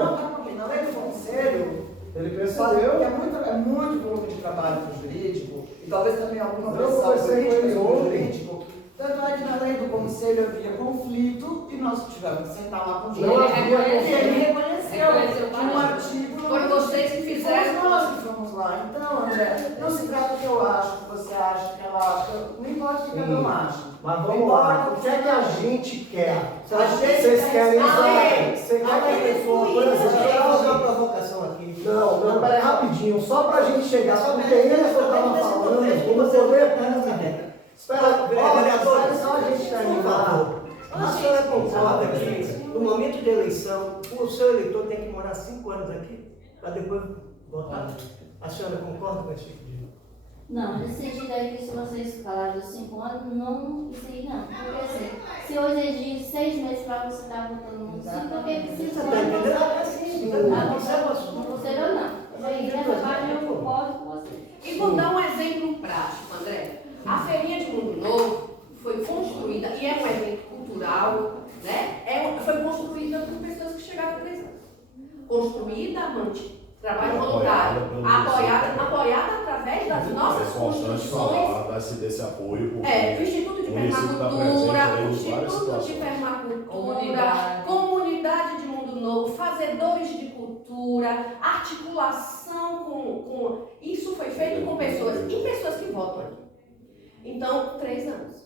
Na lei do conselho, Ele percebeu. que é muito volume de trabalho para o jurídico, e talvez também alguma Eu pressão conversei com ele política sobre o ontem. jurídico. Tanto é que na lei do conselho havia conflito e nós tivemos que sentar lá com o Não jurídico. havia E ele conflito. reconheceu que um artigo. Foi vocês que fizeram. Fomos nós que fomos lá. Então, André, não se trata do que eu acho, que você acha, que ela acha. Não importa o que cada um acha. Mas vamos lá, o que é que a gente quer? A gente Vocês quer querem a lei. Você quer que a pessoa, por lei exemplo, é ela fluida, uma provocação aqui. Não, peraí, rapidinho, só pra gente chegar, porque ele que eu tava falando, vamos poder. Espera, vereador, só a gente terminar. A senhora concorda que, no momento de eleição, o seu eleitor tem que morar 5 anos aqui, para depois votar? A senhora concorda com esse tipo de... Não, nesse sentido aí que se vocês falaram dos 5 anos, não, isso aí não. Porque assim, se hoje exige 6 meses para você estar votando no 5, porque precisa... Você está entendendo? É assim, Não conselho não. Isso aí, nessa parte eu concordo com você. E vou dar um exemplo prático, André. A Feirinha de Mundo Novo foi construída, e é um evento cultural, né? Foi construída por pessoas que chegaram há 3 anos. Construída, trabalho voluntário, apoiada através das nossas constituições. Dá-se desse apoio, porque O Instituto de o município está presente Permacultura, aí o em várias Instituto de situações. Permacultura, Comunidade de Mundo Novo, Fazedores de Cultura, articulação com... Isso foi feito com pessoas, e pessoas que votam aqui. Então, 3 anos.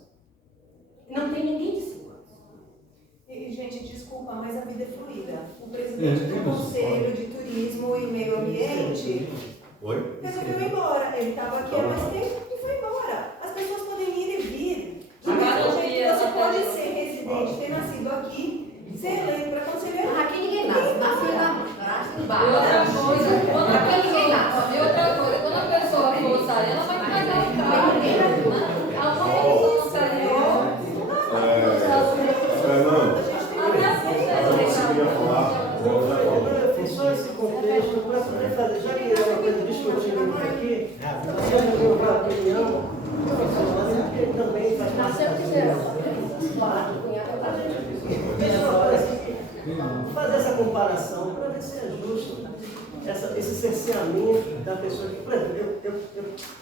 Não tem ninguém de 5 anos. E, gente, desculpa, mas a vida é fluida. O presidente do Conselho de Turismo e Meio Ambiente Oi? resolveu ir embora. Ele estava aqui há mais tempo e foi embora. As pessoas podem ir e vir. Do Agora mesmo eu jeito vi que essa você pode coisa. ser residente, ter nascido aqui, ser eleito para conselheiro. Aqui ninguém nasce, nasce no bar. Outra coisa, Aqui ninguém nasce. e outra coisa, quando a pessoa for sair, ela vai ficar na Ninguém nasce. Fernando, você queria falar? Só esse contexto, para poder fazer, já que é uma coisa discutida por aqui, a senhora deu uma opinião, mas que também faz fazer essa comparação para ver se é justo esse cerceamento da pessoa que, por exemplo, eu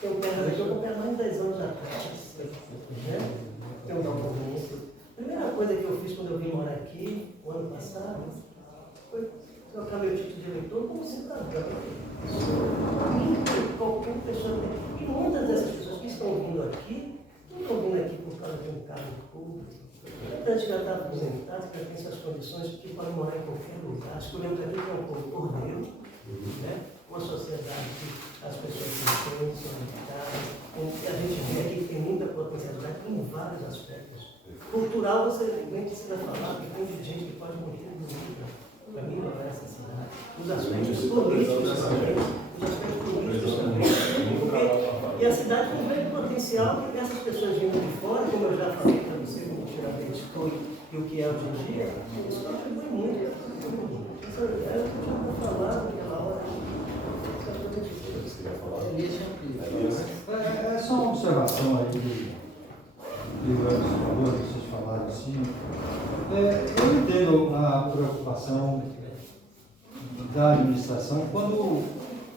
tenho pernas aqui, eu comprei há mais de 10 anos atrás, né? Tenho um documento. A primeira coisa que eu fiz quando eu vim morar aqui, o ano passado, foi trocar meu título de eleitor como cidadão. Qualquer pessoa tem. E muitas dessas pessoas que estão vindo aqui, não estão vindo aqui por causa de um cargo público. Tanto já está aposentado, já tem suas condições, que podem morar em qualquer lugar. Escolhemos aqui que é um povo cordeiro, né? Uma sociedade que as pessoas se entendem, são educadas. A gente vê aqui que tem muita potencialidade em vários aspectos. Cultural, você nem precisa falar, porque tem gente que pode morrer do livro. Para mim, não é essa cidade. Os aspectos políticos também. Os aspectos políticos também. E a cidade tem um grande potencial que essas pessoas vindo de fora, como eu já falei para você, como antigamente foi e o que é hoje em dia, isso contribui muito. Isso é o que eu já vou falar naquela hora. É só uma observação aí que vocês falaram assim. Eu entendo a preocupação da administração quando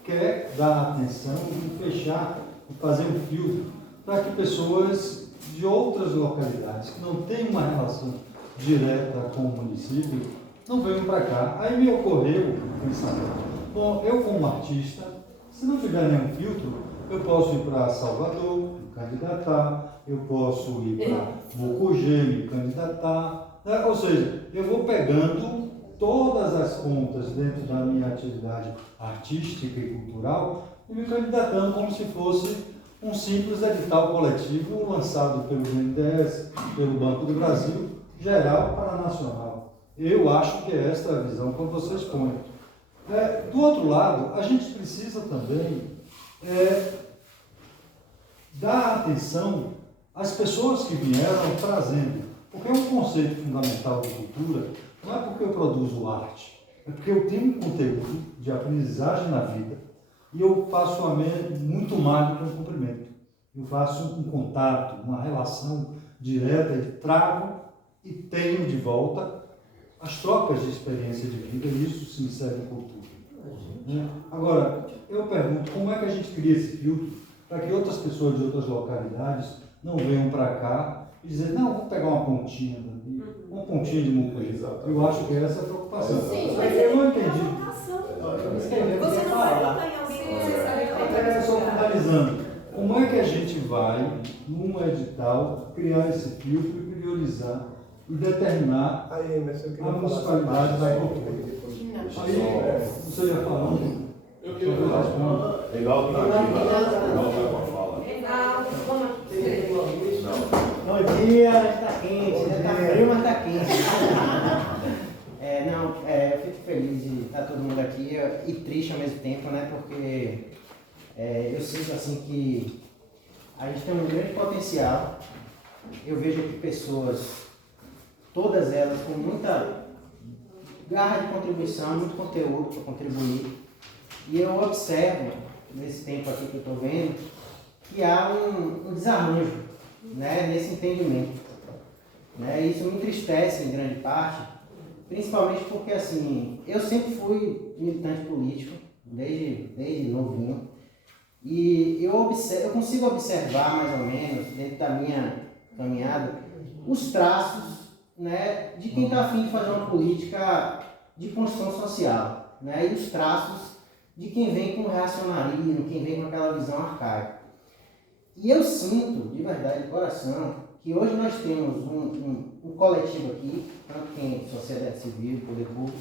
quer dar atenção e fechar e fazer um filtro para que pessoas de outras localidades que não têm uma relação direta com o município não venham para cá. Aí me ocorreu o pensamento: bom, eu como artista, se não tiver nenhum filtro, eu posso ir para Salvador, candidatar, eu posso ir para Mucugê, me candidatar, né? Ou seja, eu vou pegando todas as pontas dentro da minha atividade artística e cultural e me candidatando como se fosse um simples edital coletivo lançado pelo BNDES, pelo Banco do Brasil, geral para nacional. Eu acho que é esta a visão que vocês põem. Do outro lado, a gente precisa também dar atenção às pessoas que vieram trazendo, porque um conceito fundamental de cultura não é porque eu produzo arte, é porque eu tenho um conteúdo de aprendizagem na vida e eu faço muito mais do que um cumprimento. Eu faço um contato, uma relação direta e trago e tenho de volta as trocas de experiência de vida, e isso se insere em cultura. Agora, eu pergunto, como é que a gente cria esse filtro para que outras pessoas de outras localidades não venham para cá e dizer, não, vamos pegar uma pontinha daqui, uma pontinha de Mucugê. Eu acho que essa é a preocupação. Sim, mas eu não entendi. Você não vai votar em alguém que você sabe que Só finalizando, como é que a gente vai, num edital, criar esse filtro e priorizar e determinar a municipalidade da cultura? Aí, você ia falando. Eu queria falar. Reinaldo está aqui, Reinaldo vai com a fala. Bom dia, está quente, está frio, mas está quente. Eu fico feliz de estar todo mundo aqui e triste ao mesmo tempo, né? Porque eu sinto assim que a gente tem um grande potencial. Eu vejo aqui pessoas, todas elas com muita garra de contribuição, muito conteúdo para contribuir. E eu observo, nesse tempo aqui que eu estou vendo, que há um desarranjo, né, nesse entendimento. Né? Isso me entristece em grande parte, principalmente porque assim, eu sempre fui militante político, desde novinho, e eu consigo observar mais ou menos, dentro da minha caminhada, os traços, né, de quem está a fim de fazer uma política de construção social, né, e os traços de quem vem com reacionarismo, quem vem com aquela visão arcaica. E eu sinto, de verdade, de coração, que hoje nós temos um coletivo aqui, tanto quem é sociedade civil, poder público,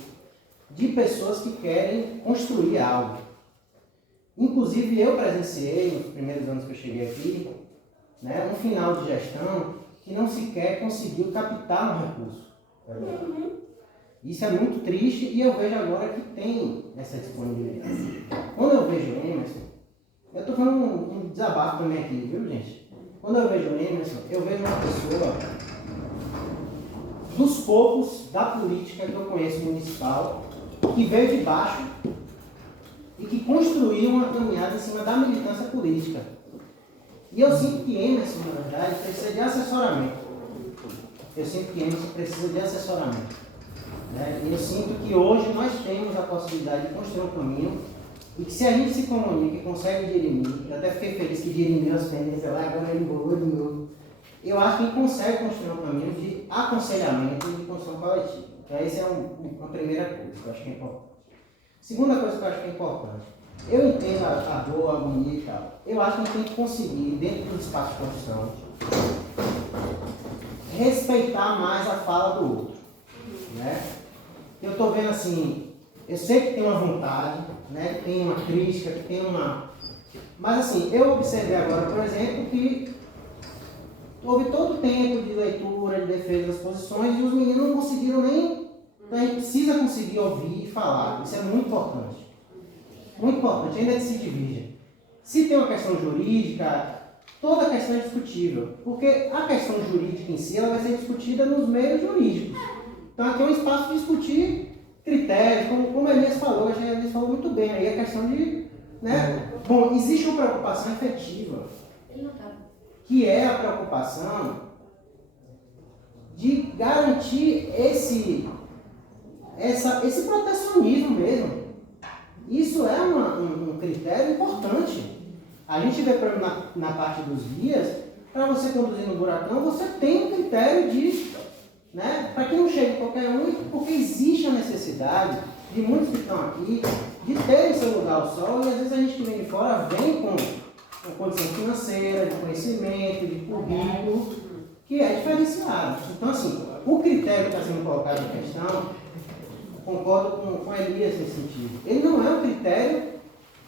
de pessoas que querem construir algo. Inclusive eu presenciei, nos primeiros anos que eu cheguei aqui, né, um final de gestão que não sequer conseguiu captar um recurso. Isso é muito triste e eu vejo agora que tem essa disponibilidade. Quando eu vejo o Emerson, eu estou falando um desabafo também aqui, viu, gente? Quando eu vejo o Emerson, eu vejo uma pessoa dos poucos da política que eu conheço municipal, que veio de baixo e que construiu uma caminhada em cima da militância política. E eu sinto que Emerson, na verdade, precisa de assessoramento. Eu sinto que Emerson precisa de assessoramento. Né? E eu sinto que hoje nós temos a possibilidade de construir um caminho e que se a gente se comunica e consegue dirimir, eu até fiquei feliz que dirimiu as pendências lá, agora ele embolou de novo. Eu acho que a gente consegue construir um caminho de aconselhamento e de construção coletiva. Então, essa é uma primeira coisa que eu acho que é importante. Segunda coisa que eu acho que é importante. Eu entendo a dor, a agonia e tal. Eu acho que a gente tem que conseguir, dentro do espaço de construção, respeitar mais a fala do outro. Né? Eu estou vendo assim, eu sei que tem uma vontade, né, que tem uma crítica, que tem uma... Mas assim, eu observei agora, por exemplo, que houve todo o tempo de leitura, de defesa das posições, e os meninos não conseguiram nem... Então a gente precisa conseguir ouvir e falar, isso é muito importante. Muito importante, ainda que se divirja. Se tem uma questão jurídica, toda a questão é discutível, porque a questão jurídica em si ela vai ser discutida nos meios jurídicos. Então aqui é um espaço de discutir critérios, como a Elias falou, a Elias falou muito bem, aí a questão de... Né? Bom, existe uma preocupação efetiva, que é a preocupação de garantir esse protecionismo mesmo. Isso é um critério importante. A gente vê, por exemplo, na parte dos guias, para você conduzir no buracão, você tem um critério de... Né? Para que não chegue qualquer um, porque existe a necessidade de muitos que estão aqui de terem seu lugar ao sol, e às vezes a gente que vem de fora vem com uma condição financeira, de conhecimento, de currículo, que é diferenciado. Então, assim, o critério que está sendo colocado em questão, concordo com Elias nesse sentido, ele não é um critério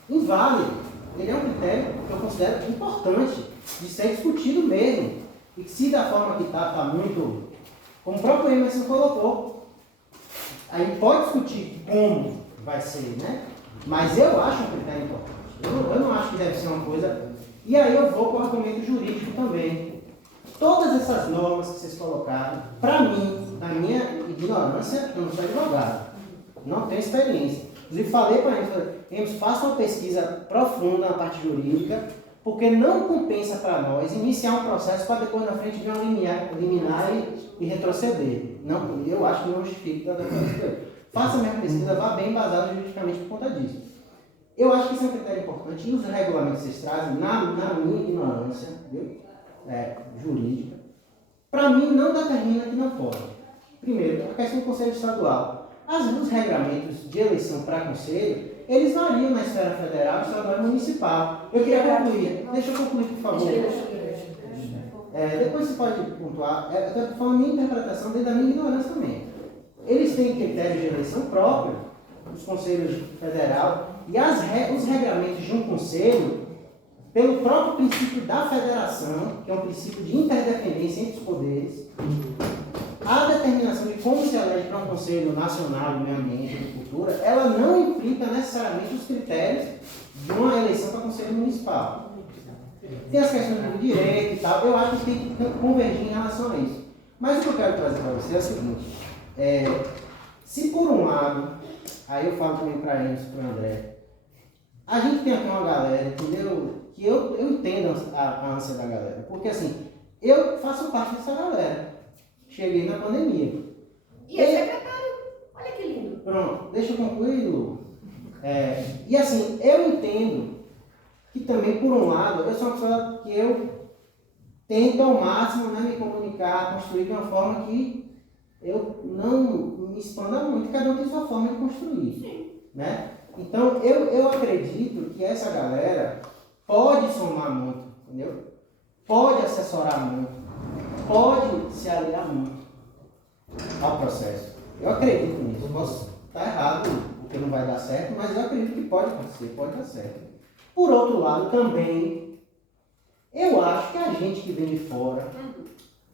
inválido, ele é um critério que eu considero importante, de ser discutido mesmo, e que se da forma que está muito, como o próprio Emerson colocou, aí pode discutir como vai ser, né? Mas eu acho um critério importante. Eu não acho que deve ser uma coisa... E aí eu vou para o argumento jurídico também. Todas essas normas que vocês colocaram, para mim, na minha ignorância, eu não sou advogado, não tenho experiência. Inclusive falei para eles, faça uma pesquisa profunda na parte jurídica, porque não compensa para nós iniciar um processo para depois na frente vir eliminar e retroceder. Não, eu acho que não justifica da coisa. Faça a minha pesquisa, vá bem embasada juridicamente por conta disso. Eu acho que isso é um critério importante, e os regulamentos que vocês trazem, na minha ignorância, viu? Jurídica, para mim não determina que não pode. Primeiro, a questão do Conselho Estadual. Os regramentos de eleição para conselho, eles variam na esfera federal, estadual e municipal. Eu queria concluir. Deixa eu concluir, por favor. Depois você pode pontuar. Eu estou falando minha interpretação dentro da minha ignorância também. Eles têm critérios de eleição próprio, os conselhos federal, e os regramentos de um conselho, pelo próprio princípio da federação, que é um princípio de interdependência entre os poderes, a determinação de como se elege para um Conselho Nacional de Meio Ambiente e Agricultura, ela não implica necessariamente os critérios de uma eleição para Conselho Municipal. Tem as questões do direito e tal, eu acho que tem que convergir em relação a isso. Mas o que eu quero trazer para você é o seguinte, se por um lado, aí eu falo também para eles, para o André, a gente tem aqui uma galera, entendeu? Que eu entendo a ânsia da galera, porque assim, eu faço parte dessa galera. Cheguei na pandemia. E é secretário, olha que lindo. Pronto, deixa eu concluir, Lu. E assim, eu entendo que também, por um lado, eu sou uma pessoa que eu tento ao máximo, né, me comunicar, construir de uma forma que eu não me expanda muito, cada um tem sua forma de construir. Sim. Né? Então, eu acredito que essa galera pode somar muito, entendeu? Pode assessorar muito, pode se aliar muito ao processo. Eu acredito nisso. Posso estar errado, porque não vai dar certo, mas eu acredito que pode acontecer, pode dar certo. Por outro lado, também, eu acho que a gente que vem de fora,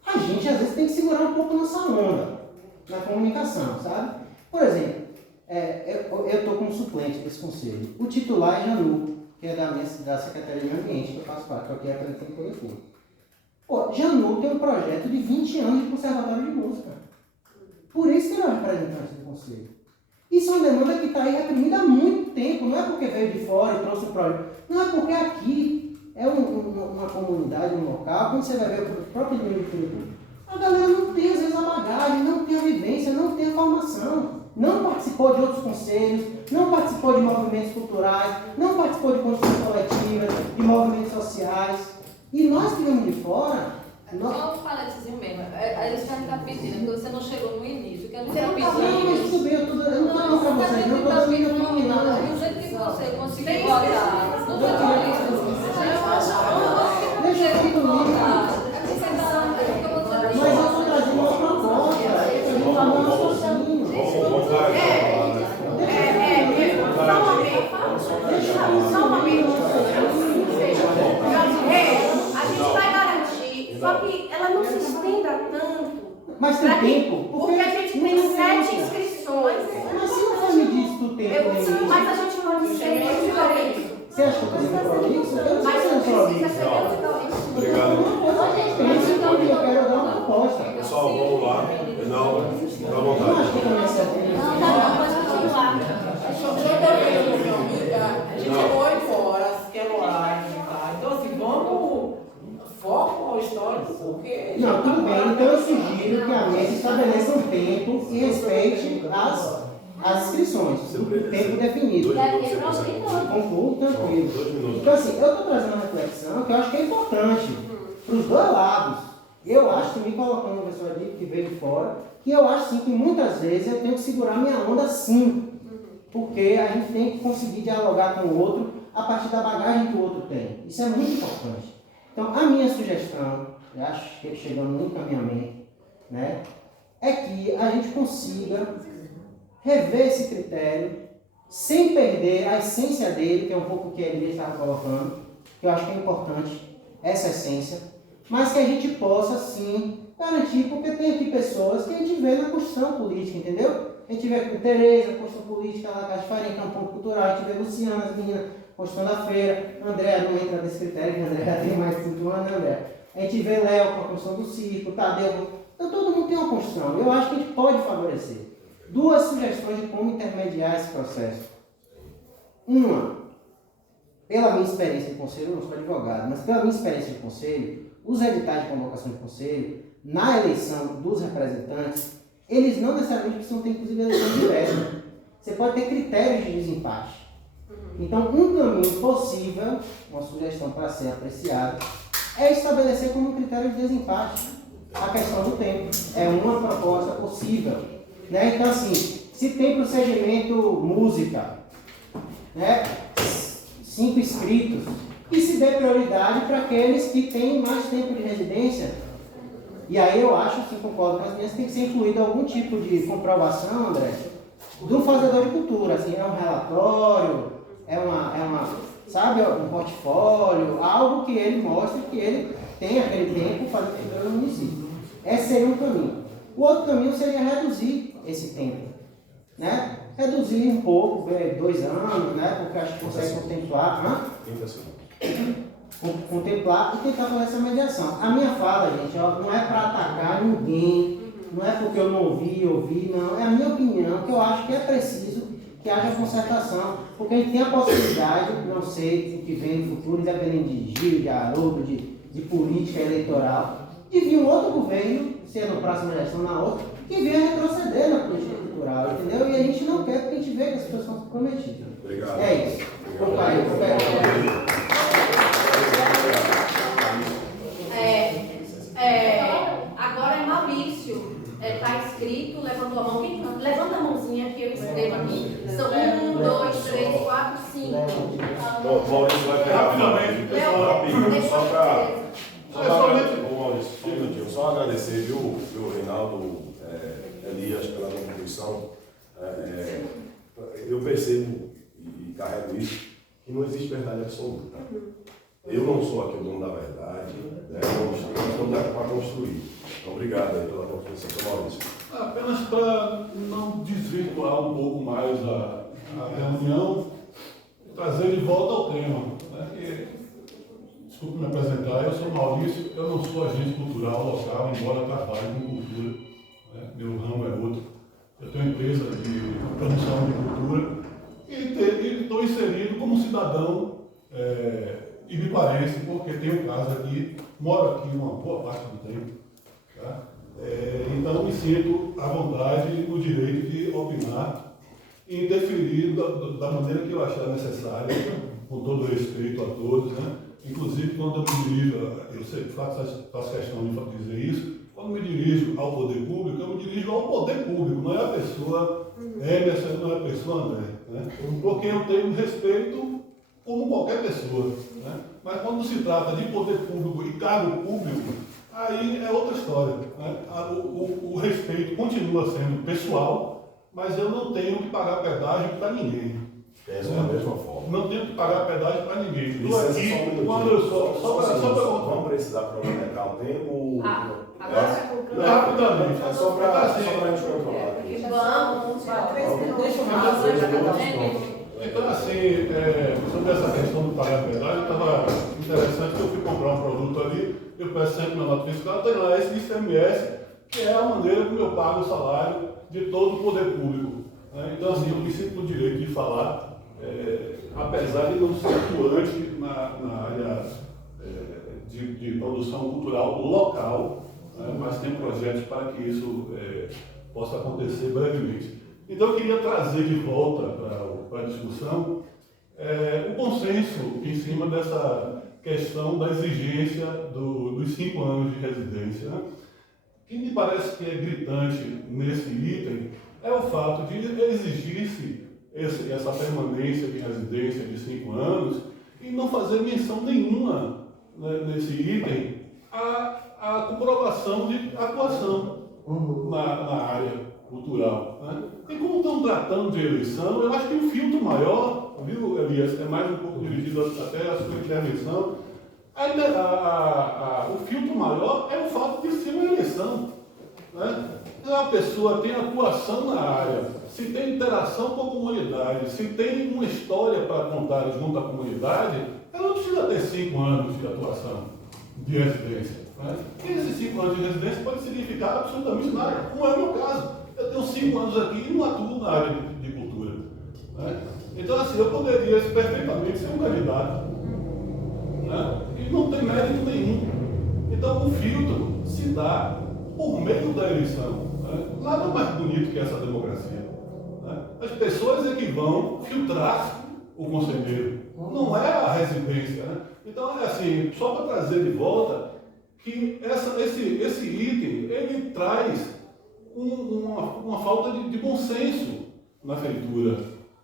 a gente às vezes tem que segurar um pouco nossa onda na comunicação, sabe? Por exemplo, eu estou como suplente desse conselho. O titular é Janu, que é da Secretaria de Meio Ambiente, que eu faço parte, que é o que é representante do Poder Público. Pô, Janu tem um projeto de 20 anos de conservatório de música. Por isso que ele é o representante do conselho. Isso é uma demanda que está aí reprimida há muito tempo, não é porque veio de fora e trouxe um projeto. Não, é porque aqui é uma comunidade, um local, quando você vai ver o próprio nível de tudo, a galera não tem às vezes a bagagem, não tem a vivência, não tem a formação. Não participou de outros conselhos, não participou de movimentos culturais, não participou de construções coletivas, de movimentos sociais. E nós que vamos de fora... Só um parênteses mesmo, a gente está pedindo, porque você não chegou no início, que a gente está Não, pedindo... mas tudo bem, eu não estou falando para vocês, não estou dando minha opinião. E o jeito que você conseguiu votar, não Deixa eu ir comigo. Mas eu estou trazendo uma proposta, eu estou falando um raciocínio. Só um momento. A gente vai garantir, só que ela não se estenda tanto. Mas tem tempo? Porque a gente tem 7 inscrições. Mas se não for medir isso do tempo no início... Mas a gente pode ser diferente. Você acha que eu estou sendo prolixo? Eu não Mas estou sendo prolixo. Obrigado. Eu quero dar uma proposta. Pessoal, vamos lá. Não, dá Eu não vontade. acho que eu comecei a ter isso. A gente chegou 8 horas, que é live, tá? Então assim, vamos foco ao histórico, porque... Não, tudo bem. Então eu sugiro que a mesa estabeleça um tempo e respeite as inscrições. Tempo definido. Concluo tranquilo. Então assim, eu estou trazendo uma reflexão que eu acho que é importante para os dois lados. Eu acho que me colocando uma pessoa que veio de fora, que eu acho sim que muitas vezes eu tenho que segurar minha onda sim. Porque a gente tem que conseguir dialogar com o outro a partir da bagagem que o outro tem. Isso é muito importante. Então, a minha sugestão, eu acho que chegando no encaminhamento, né, é que a gente consiga rever esse critério sem perder a essência dele, que é um pouco o que a Elia estava colocando, que eu acho que é importante, essa essência, mas que a gente possa, sim, garantir, porque tem aqui pessoas que a gente vê na construção política, entendeu? A gente vê aqui Tereza, construção política, lá Casa de Farinha, que é um ponto cultural, a gente vê Luciana, as meninas, construção da feira, André não entra nesse critério, que André tem mais de 5 anos, né, André? A gente vê Léo com a construção do circo, Tadeu, então todo mundo tem uma construção, eu acho que a gente pode favorecer. 2 sugestões de como intermediar esse processo. Uma, pela minha experiência de conselho, eu não sou advogado, mas pela minha experiência de conselho, os editais de convocação de conselho, na eleição dos representantes, eles não necessariamente precisam ter, inclusive, eleição direta. Você pode ter critérios de desempate. Então, um caminho possível, uma sugestão para ser apreciada, é estabelecer como critério de desempate a questão do tempo. É uma proposta possível. Né? Então, assim, se tem procedimento música, né, 5 inscritos, e se dê prioridade para aqueles que têm mais tempo de residência. E aí eu acho, assim, concordo com as minhas, tem que ser incluído algum tipo de comprovação, André, do fazedor de cultura, assim, é um relatório, é sabe, um portfólio, algo que ele mostre que ele tem aquele tempo fazendo cultura no município. Esse seria um caminho. O outro caminho seria reduzir esse tempo, né? Reduzir um pouco, 2 anos, né? Porque acho que consegue contemplar, contemplar e tentar fazer essa mediação. A minha fala, gente, não é para atacar ninguém, não é porque eu não ouvi, não. É a minha opinião, que eu acho que é preciso que haja concertação, porque a gente tem a possibilidade, não sei o que vem no futuro, independente de Gil, de Aruba, de política eleitoral, de vir um outro governo, se é na próxima eleição, na outra, que venha retroceder na política cultural, entendeu? E a gente não quer, porque a gente vê que as pessoas estão comprometidas. Obrigado. É isso. Obrigado. Agora é Maurício. Está inscrito, levantou a mão. Levanta a mãozinha que eu escrevo aqui. São 1, 2, 3, 4, 5. O Maurício vai pegar rapidamente, só um minutinho, só agradecer, viu, Reinaldo, Elias, pela contribuição. Eu percebo e carrego isso, que não existe verdade absoluta. Eu não sou aqui o dono da verdade, né? Nós estamos aqui para construir. Então, obrigado aí pela contribuição, Maurício. Apenas para não desvirtuar um pouco mais a reunião, trazer de volta ao tema. Né? Desculpe me apresentar, eu sou Maurício, eu não sou agente cultural local, embora trabalhe com cultura. Né? Meu ramo é outro. Eu tenho empresa de promoção de cultura e estou inserido como cidadão ibiparense, porque tenho casa aqui, moro aqui uma boa parte do tempo. Tá? Então me sinto à vontade no direito de opinar e interferir da maneira que eu achar necessária, com todo respeito a todos, né? Inclusive quando eu me dirijo, eu sempre faço questão de dizer isso, quando me dirijo ao poder público, eu me dirijo ao poder público, não é a pessoa Emerson, não é a pessoa André, né? Porque eu tenho respeito como qualquer pessoa, né? Mas quando se trata de poder público e cargo público, aí é outra história. Né? O respeito continua sendo pessoal, mas eu não tenho que pagar pedágio para ninguém. Penso da mesma forma. Não tenho que pagar pedágio para ninguém. Licença, aqui, só um minutinho. quando eu só Vamos precisar cronometrar o tempo. Rapidamente. É só para a gente controlar. Vamos. Deixa eu fazer. Então, assim, sobre essa questão do pagar pedágio, estava interessante que eu fui comprar um produto ali, eu peço sempre na nota fiscal, tem lá esse ICMS, que é a maneira como eu pago o salário de todo o poder público. Né? Então, assim, eu me sinto no direito de falar, apesar de não ser atuante na área de produção cultural local, né? Mas tem projetos para que isso possa acontecer brevemente. Então, eu queria trazer de volta para a discussão o consenso em cima dessa questão da exigência dos 5 anos de residência. Né? O que me parece que é gritante nesse item é o fato de exigir-se essa permanência de residência de 5 anos e não fazer menção nenhuma, né, nesse item a comprovação de atuação na área cultural. Né? E como estão tratando de eleição, eu acho que o filtro maior, viu, Elias, é mais um pouco dirigido até a sua intervenção, o filtro maior é o fato de ser uma eleição. Né? Se a pessoa tem atuação na área, se tem interação com a comunidade, se tem uma história para contar junto à comunidade, ela não precisa ter 5 anos de atuação, de residência. Né? E esses 5 anos de residência pode significar absolutamente nada, como é o meu caso. Eu tenho 5 anos aqui e não atuo na área de cultura. Né? Então, assim, eu poderia perfeitamente ser um candidato. Né? E não tem mérito nenhum. Então, o filtro se dá por meio da eleição. Né? Nada mais bonito que essa democracia. Né? As pessoas é que vão filtrar o conselheiro, não é a residência. Né? Então, é assim, só para trazer de volta que esse item, ele traz uma falta de bom senso na feitura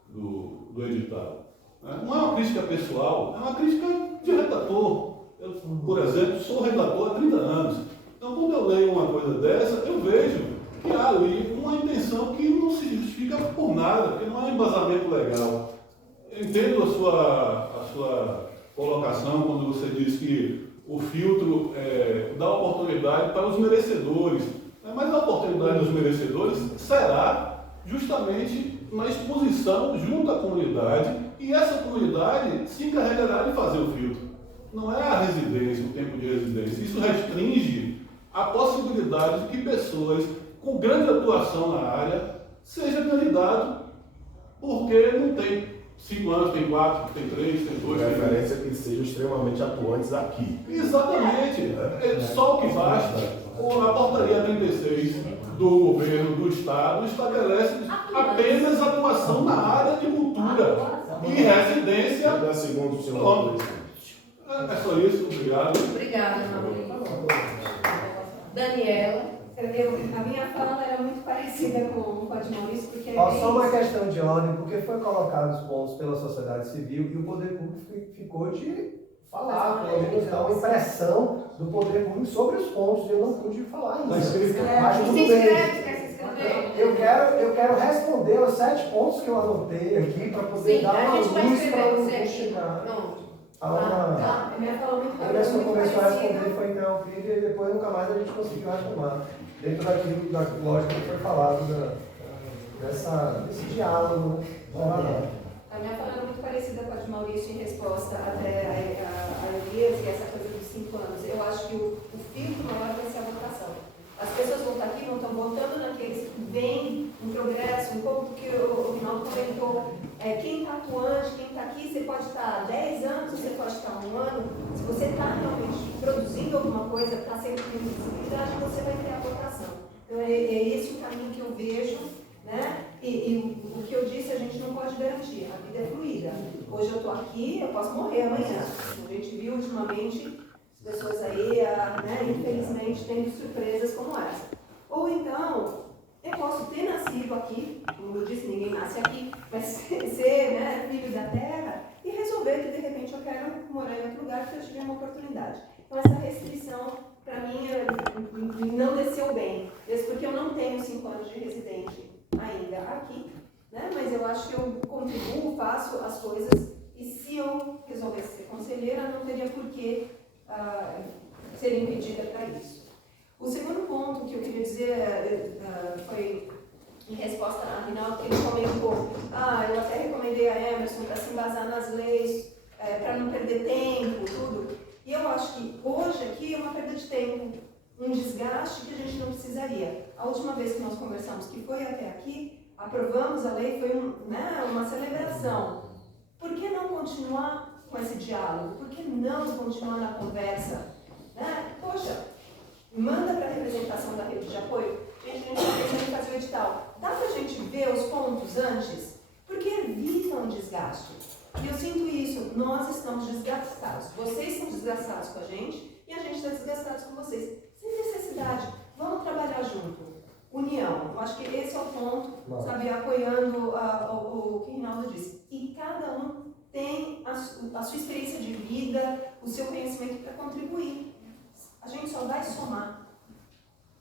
do edital. Né? Não é uma crítica pessoal, é uma crítica de redator. Eu, por exemplo, sou redator há 30 anos. Então, quando eu leio uma coisa dessa, eu vejo que há ali uma intenção que não se justifica por nada, porque não há embasamento legal. Eu entendo a sua colocação quando você diz que o filtro dá oportunidade para os merecedores, mas a oportunidade dos merecedores será justamente na exposição junto à comunidade, e essa comunidade se encarregará de fazer o filtro. Não é a residência, o tempo de residência. Isso restringe a possibilidade de que pessoas com grande atuação na área sejam candidatos, porque não tem 5 anos, tem 4, tem 3, tem 2. A referência é que sejam extremamente atuantes aqui. Exatamente. É só o que basta. A portaria 36 do governo do Estado estabelece apenas atuação na área de cultura e residência. 30 segundos, senhor. É só isso, obrigado. Obrigada, Daniela. A minha fala era muito parecida com a de Maurício, porque... Só uma questão de ordem, porque foi colocado os pontos pela sociedade civil e o poder público ficou de falar, pelo menos dar uma impressão do poder público sobre os pontos, e eu não pude falar ainda. Mas tudo bem. Eu quero responder os 7 pontos que eu anotei aqui para poder dar uma luz para o chegar. A pessoa começou a responder, foi interrompida e depois nunca mais a gente conseguiu retomar. Dentro daquilo, da lógica que foi falado, desse diálogo. A minha fala era muito parecida com a de Maurício em resposta até a Elias e essa coisa dos 5 anos. Eu acho que o filtro maior vai ser a votação. As pessoas vão estar aqui, não estão votando naqueles que vêm um progresso, um pouco do que o Rinaldo comentou. Quem está atuante, quem está aqui, você pode estar há 10 anos, você pode estar há 1 ano. Se você está realmente produzindo alguma coisa, está sempre com visibilidade, você vai ter a votação. Então é esse o caminho que eu vejo, né? E o que eu disse, a gente não pode garantir, a vida é fluida. Hoje eu estou aqui, eu posso morrer amanhã. A gente viu ultimamente as pessoas aí, né, infelizmente, tendo surpresas como essa. Ou então, eu posso ter nascido aqui, como eu disse, ninguém nasce aqui, mas ser, né, filho da terra e resolver que de repente eu quero morar em outro lugar porque eu tive uma oportunidade. Então essa restrição, para mim, não desceu bem. Mesmo porque eu não tenho 5 anos de residente ainda aqui, né? Mas eu acho que eu contribuo, faço as coisas, e se eu resolvesse ser conselheira, não teria por que ser impedida para isso. O segundo ponto que eu queria dizer foi em resposta a Rinaldo, que ele comentou, eu até recomendei a Emerson para se embasar nas leis, para não perder tempo, tudo. E eu acho que hoje aqui é uma perda de tempo, um desgaste que a gente não precisaria. A última vez que nós conversamos, que foi até aqui, aprovamos a lei, foi uma celebração. Por que não continuar com esse diálogo? Por que não continuar na conversa? Né? Poxa, manda para a representação da rede de apoio. Gente, a gente está pensando em fazer o edital. Dá para a gente ver os pontos antes? Porque evita um desgaste. E eu sinto isso, nós estamos desgastados. Vocês estão desgastados com a gente e a gente está desgastados com vocês. Sem necessidade. Vamos trabalhar junto. União. Eu acho que esse é o ponto, sabe, apoiando o que a sua experiência de vida, o seu conhecimento para contribuir. A gente só vai somar.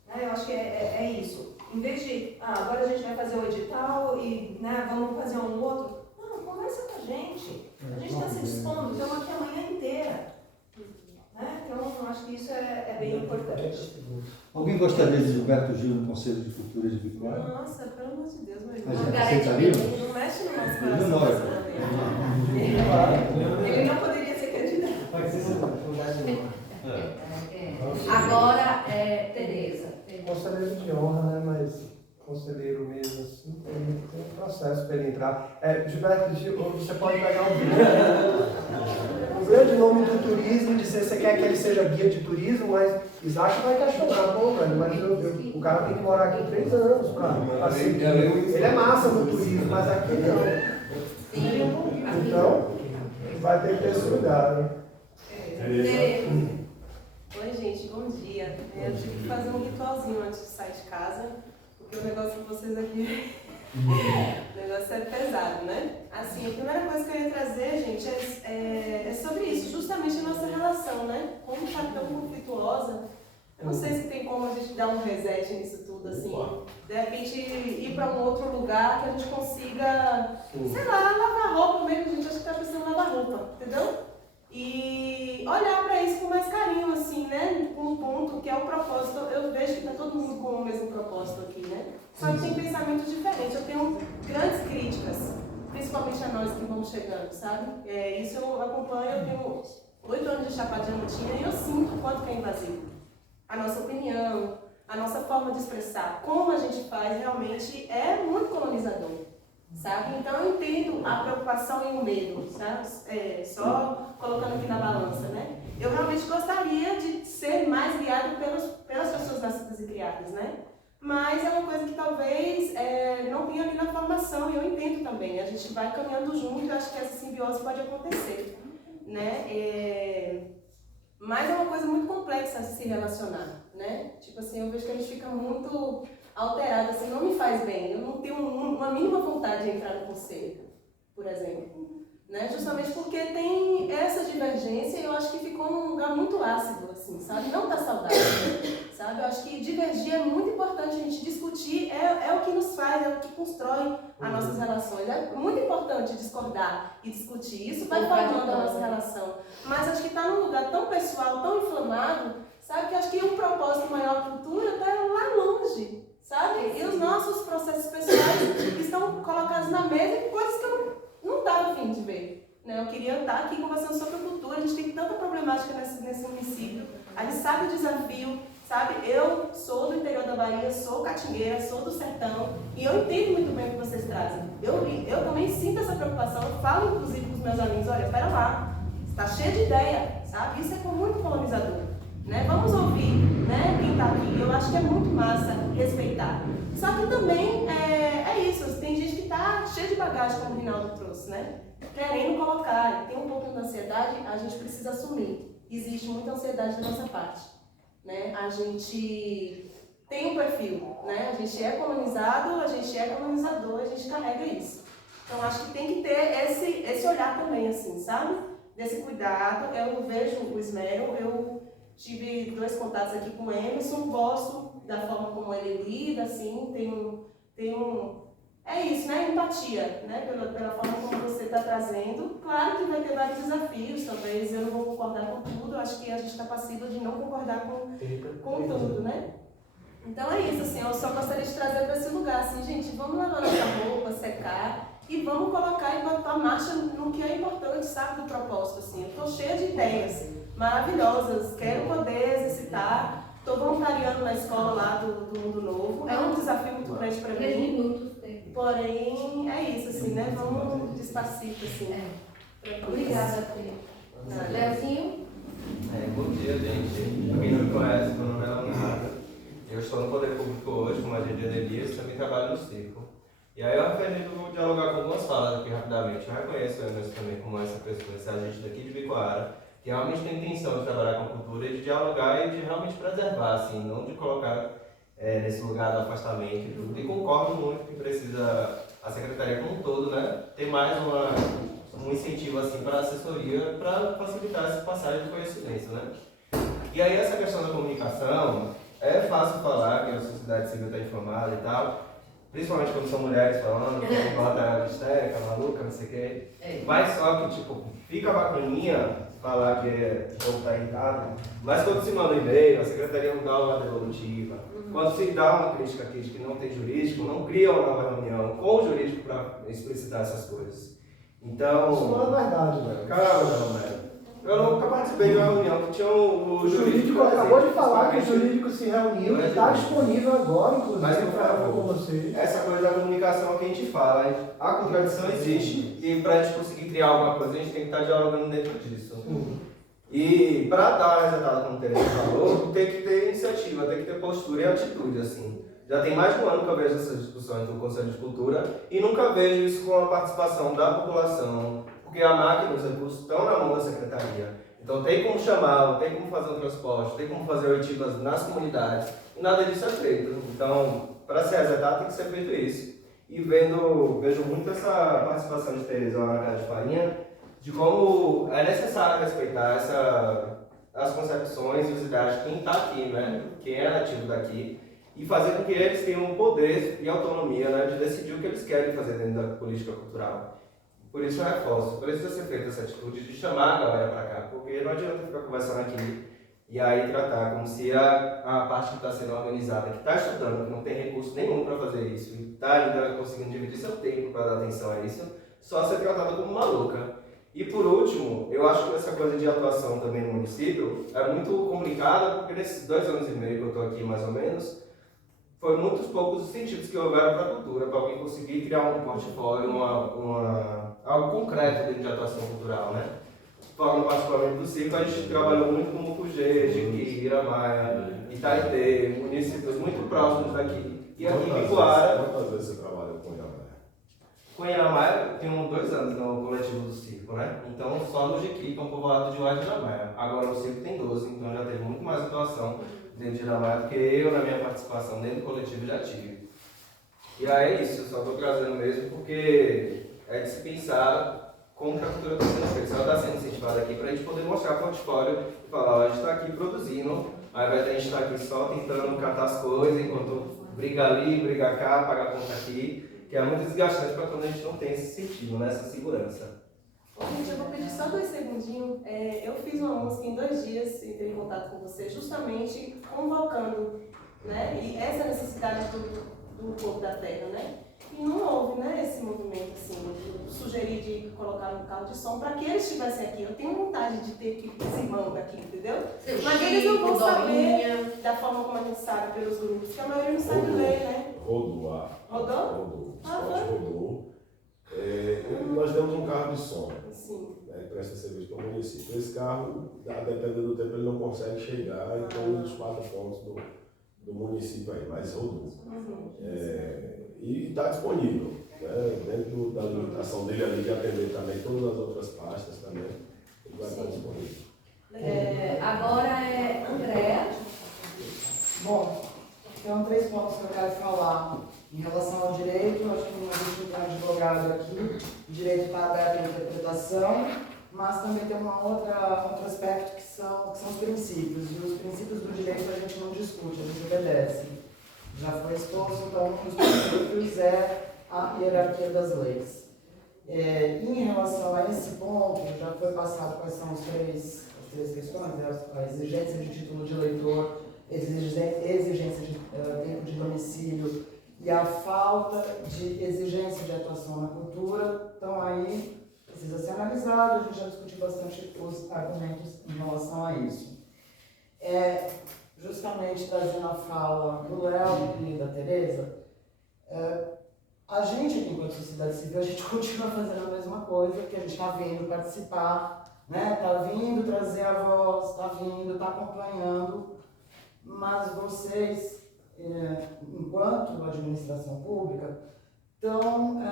Né? Eu acho que é isso. Em vez de, agora a gente vai fazer o edital e vamos fazer um outro. Não, conversa com a gente. A gente está se dispondo, estamos aqui a manhã inteira. Né? Então, acho que isso é bem importante. Alguém gostaria de Gilberto Gil no Conselho de Cultura de Vitória? Nossa, pelo amor de Deus, meu Mas irmão. aceitaria? Não mexe no nosso Ele não coração. mora. Ele não poderia ser candidato. Pode ser Agora, Tereza. Conselheiro de honra, né? Mas conselheiro mesmo assim, tem um processo para ele entrar. Gilberto Gil, você pode pegar o grande nome do turismo e dizer que você quer que ele seja guia de turismo, mas Isaac vai questionar, pô, velho, mas o cara tem que morar aqui 3 anos para seguir. Ele é massa no turismo, mas aqui não. Então, vai ter que ter esse cuidado. Oi, gente, bom dia. Eu tive que fazer um ritualzinho antes de sair de casa, porque o negócio com vocês aqui, o negócio é pesado, né? Assim, a primeira coisa que eu ia trazer, gente, é sobre isso, justamente a nossa relação, né? Como está tão conflituosa, eu não sei se tem como a gente dar um reset nisso tudo, assim, de repente ir para um outro lugar que a gente consiga, sei lá, lavar roupa mesmo, a gente acha que está precisando lavar roupa, entendeu? E olhar para isso com mais carinho, assim, né? Com um ponto que é o propósito. Eu vejo que está todo mundo com o mesmo propósito aqui, né? Só que tem pensamentos diferentes. Eu tenho grandes críticas, principalmente a nós que vamos chegando, sabe? Isso eu acompanho, eu tenho 8 anos de Chapada Diamantina e eu sinto o quanto que é invasivo. A nossa opinião, a nossa forma de expressar, como a gente faz, realmente é muito colonizador. Sabe? Então eu entendo a preocupação e o medo, sabe? Só colocando aqui na balança, né? Eu realmente gostaria de ser mais guiado pelas pessoas nascidas e criadas, né? Mas é uma coisa que talvez não tenha ali na formação, e eu entendo também. A gente vai caminhando junto e eu acho que essa simbiose pode acontecer, né? Mas é uma coisa muito complexa de se relacionar, né? Tipo assim, eu vejo que a gente fica muito alterado, assim, não me faz bem. Eu não tenho uma mínima vontade de entrar no conselho, por exemplo. Né? Justamente porque tem essa divergência e eu acho que ficou num lugar muito ácido, assim, sabe? Não está saudável, sabe? Eu acho que divergir é muito importante, a gente discutir, é o que nos faz, é o que constrói as nossas relações. É muito importante discordar e discutir, isso vai formando a nossa relação. Mas acho que está num lugar tão pessoal, tão inflamado, sabe? Que acho que o propósito maior da cultura está lá longe, sabe? E os nossos processos pessoais estão colocados na mesa e coisas que eu não estava a fim de ver. Né? Eu queria estar aqui conversando sobre a cultura, a gente tem tanta problemática nesse município, a gente sabe o desafio, sabe? Eu sou do interior da Bahia, sou catingueira, sou do sertão, e eu entendo muito bem o que vocês trazem. Eu também sinto essa preocupação, eu falo inclusive com os meus amigos, olha, pera lá, está cheio de ideia, sabe? Isso é muito colonizador. Né? Vamos ouvir, né, quem está aqui. Eu acho que é muito massa respeitar. Só que também é isso, tem gente que está cheia de bagagem, como o Rinaldo trouxe, né? Querendo colocar, tem um pouco de ansiedade, a gente precisa assumir. Existe muita ansiedade da nossa parte. Né? A gente tem um perfil, né? A gente é colonizado, a gente é colonizador, a gente carrega isso. Então acho que tem que ter esse olhar também, assim, sabe? Desse cuidado. Eu vejo o esmero, eu tive 2 contatos aqui com o Emerson, gosto da forma como ele lida, assim, é isso, né? Empatia, né? Pela forma como você está trazendo. Claro que vai ter vários desafios, talvez eu não vou concordar com tudo, acho que a gente está passível de não concordar com tudo, né? Então é isso, assim, eu só gostaria de trazer para esse lugar, assim, gente, vamos lavar nossa roupa, secar, e vamos colocar e botar marcha no que é importante, sabe, do propósito, assim. Eu estou cheia de ideias maravilhosas, quero poder exercitar, estou voluntariando na escola lá do Mundo Novo, é um desafio muito grande para mim, porém é isso, assim, né, vamos despacito, assim. Obrigada, Fê. Leozinho? Bom dia, gente. Pra quem não me conhece, meu nome é Leonardo. Eu estou no Poder Público hoje, como agente de Elias, também trabalho no circo. E aí eu aprendo a dialogar com algumas falas aqui rapidamente. Eu reconheço o Emerson também como essa pessoa, esse agente daqui de Bicoara, que realmente tem intenção de trabalhar com a cultura e de dialogar e de realmente preservar, assim, não de colocar nesse lugar do afastamento e tudo. E concordo muito que precisa a Secretaria como um todo, né, ter mais uma um incentivo assim para a assessoria para facilitar essa passagem de conhecimento, né? E aí essa questão da comunicação, é fácil falar que a sociedade civil está informada e tal, principalmente quando são mulheres falando, que bota histérica, maluca, não sei o quê. Mas só que, tipo, fica bacaninha falar que o povo está irritado, mas quando se manda um e-mail, a secretaria não dá uma devolutiva. Quando se dá uma crítica aqui de que não tem jurídico, não cria uma nova reunião com o jurídico para explicitar essas coisas. Então... Isso não é verdade, velho. Caramba, não, velho. Eu nunca participei de uma reunião que tinha o jurídico acabou de falar que o jurídico se reuniu e está disponível agora, inclusive. Mas eu falo com você. Essa coisa da comunicação que a gente fala, a contradição existe e para a gente conseguir criar alguma coisa, a gente tem que estar dialogando dentro disso. E para dar resultado, como o Teresa falou, tem que ter iniciativa, tem que ter postura e atitude, assim. Já tem mais de um ano que eu vejo essas discussões do Conselho de Cultura e nunca vejo isso com a participação da população, porque a máquina e os recursos estão na mão da secretaria. Então tem como chamar, tem como fazer um transporte, tem como fazer oitivas nas comunidades, e nada disso é feito. Então, para se resetar, tem que ser feito isso. E vejo muito essa participação de Teresa lá na Casa de Farinha, de como é necessário respeitar as concepções e os ideais de quem está aqui, né? Quem é nativo daqui, e fazer com que eles tenham poder e autonomia, né, de decidir o que eles querem fazer dentro da política cultural. Por isso eu reforço, precisa ser feita essa atitude de chamar a galera para cá, porque não adianta ficar conversando aqui e aí tratar como se a parte que está sendo organizada, que está estudando, que não tem recurso nenhum para fazer isso, e está ainda conseguindo dividir seu tempo para dar atenção a isso, só ser tratada como maluca. E por último, eu acho que essa coisa de atuação também no município é muito complicada, porque nesses 2 anos e meio que eu estou aqui mais ou menos, foi muitos poucos os incentivos que houveram para a cultura, para alguém conseguir criar um portfólio, algo concreto dentro de atuação cultural, né? Falando particularmente do circo, a gente trabalhou muito com Mucugê, Jiquí, Iramaia, Itaitê, municípios muito próximos daqui. E aqui em Ipuara... Quantas vezes você trabalhou com Iramaia? Com Iramaia, eu tenho 2 anos no coletivo do circo, né? Então, só no Jiquí, que é um povoado de lá de Iramaia. Agora o circo tem 12, então já teve muito mais atuação dentro de Iramaia do que eu, na minha participação dentro do coletivo, já tive. E aí é isso, eu só estou trazendo mesmo porque é de se pensar como que a cultura está sendo feita. Ela está sendo incentivada aqui para a gente poder mostrar o portfólio e falar, ó, a gente está aqui produzindo, ao invés de a gente estar aqui só tentando catar as coisas, enquanto briga ali, briga cá, paga a conta aqui, que é muito desgastante para quando a gente não tem esse sentido, né, essa segurança. Gente, eu vou pedir só 2 segundinhos. Eu fiz uma música em 2 dias, entrei em contato com você, justamente convocando, né, e essa necessidade do povo da terra, né? E não houve, né, esse movimento, assim, de sugerir de colocar no carro de som para que eles estivessem aqui. Eu tenho vontade de ter que esse irmão daqui, entendeu? Mas eles não vão saber da forma como a gente sabe pelos grupos, que a maioria não sabe ler, né? Rodou. Rodou? Rodou. Nós demos um carro de som, Sim. presta serviço para o município. Esse carro, dependendo do tempo, ele não consegue chegar em todos os 4 pontos do município aí, mas rodou. E está disponível, né? Dentro da limitação dele ali de atender também todas as outras pastas também, ele vai estar disponível. Agora é Andréa. Bom, tem 3 pontos que eu quero falar. Em relação ao direito, acho que a gente tem um advogado aqui, o direito está aberto à interpretação, mas também tem outro aspecto que são os princípios. E os princípios do direito a gente não discute, a gente obedece. Já foi exposto, então, um dos princípios é a hierarquia das leis. Em relação a esse ponto, já foi passado quais são as três questões, a exigência de título de eleitor, exigência de tempo de domicílio e a falta de exigência de atuação na cultura. Então aí precisa ser analisado, a gente já discutiu bastante os argumentos em relação a isso. Justamente trazendo a fala do Léo e da Teresa, a gente aqui enquanto sociedade civil, a gente continua fazendo a mesma coisa, que a gente está vindo participar, né? Está vindo trazer a voz, está vindo, está acompanhando, mas vocês, enquanto administração pública, estão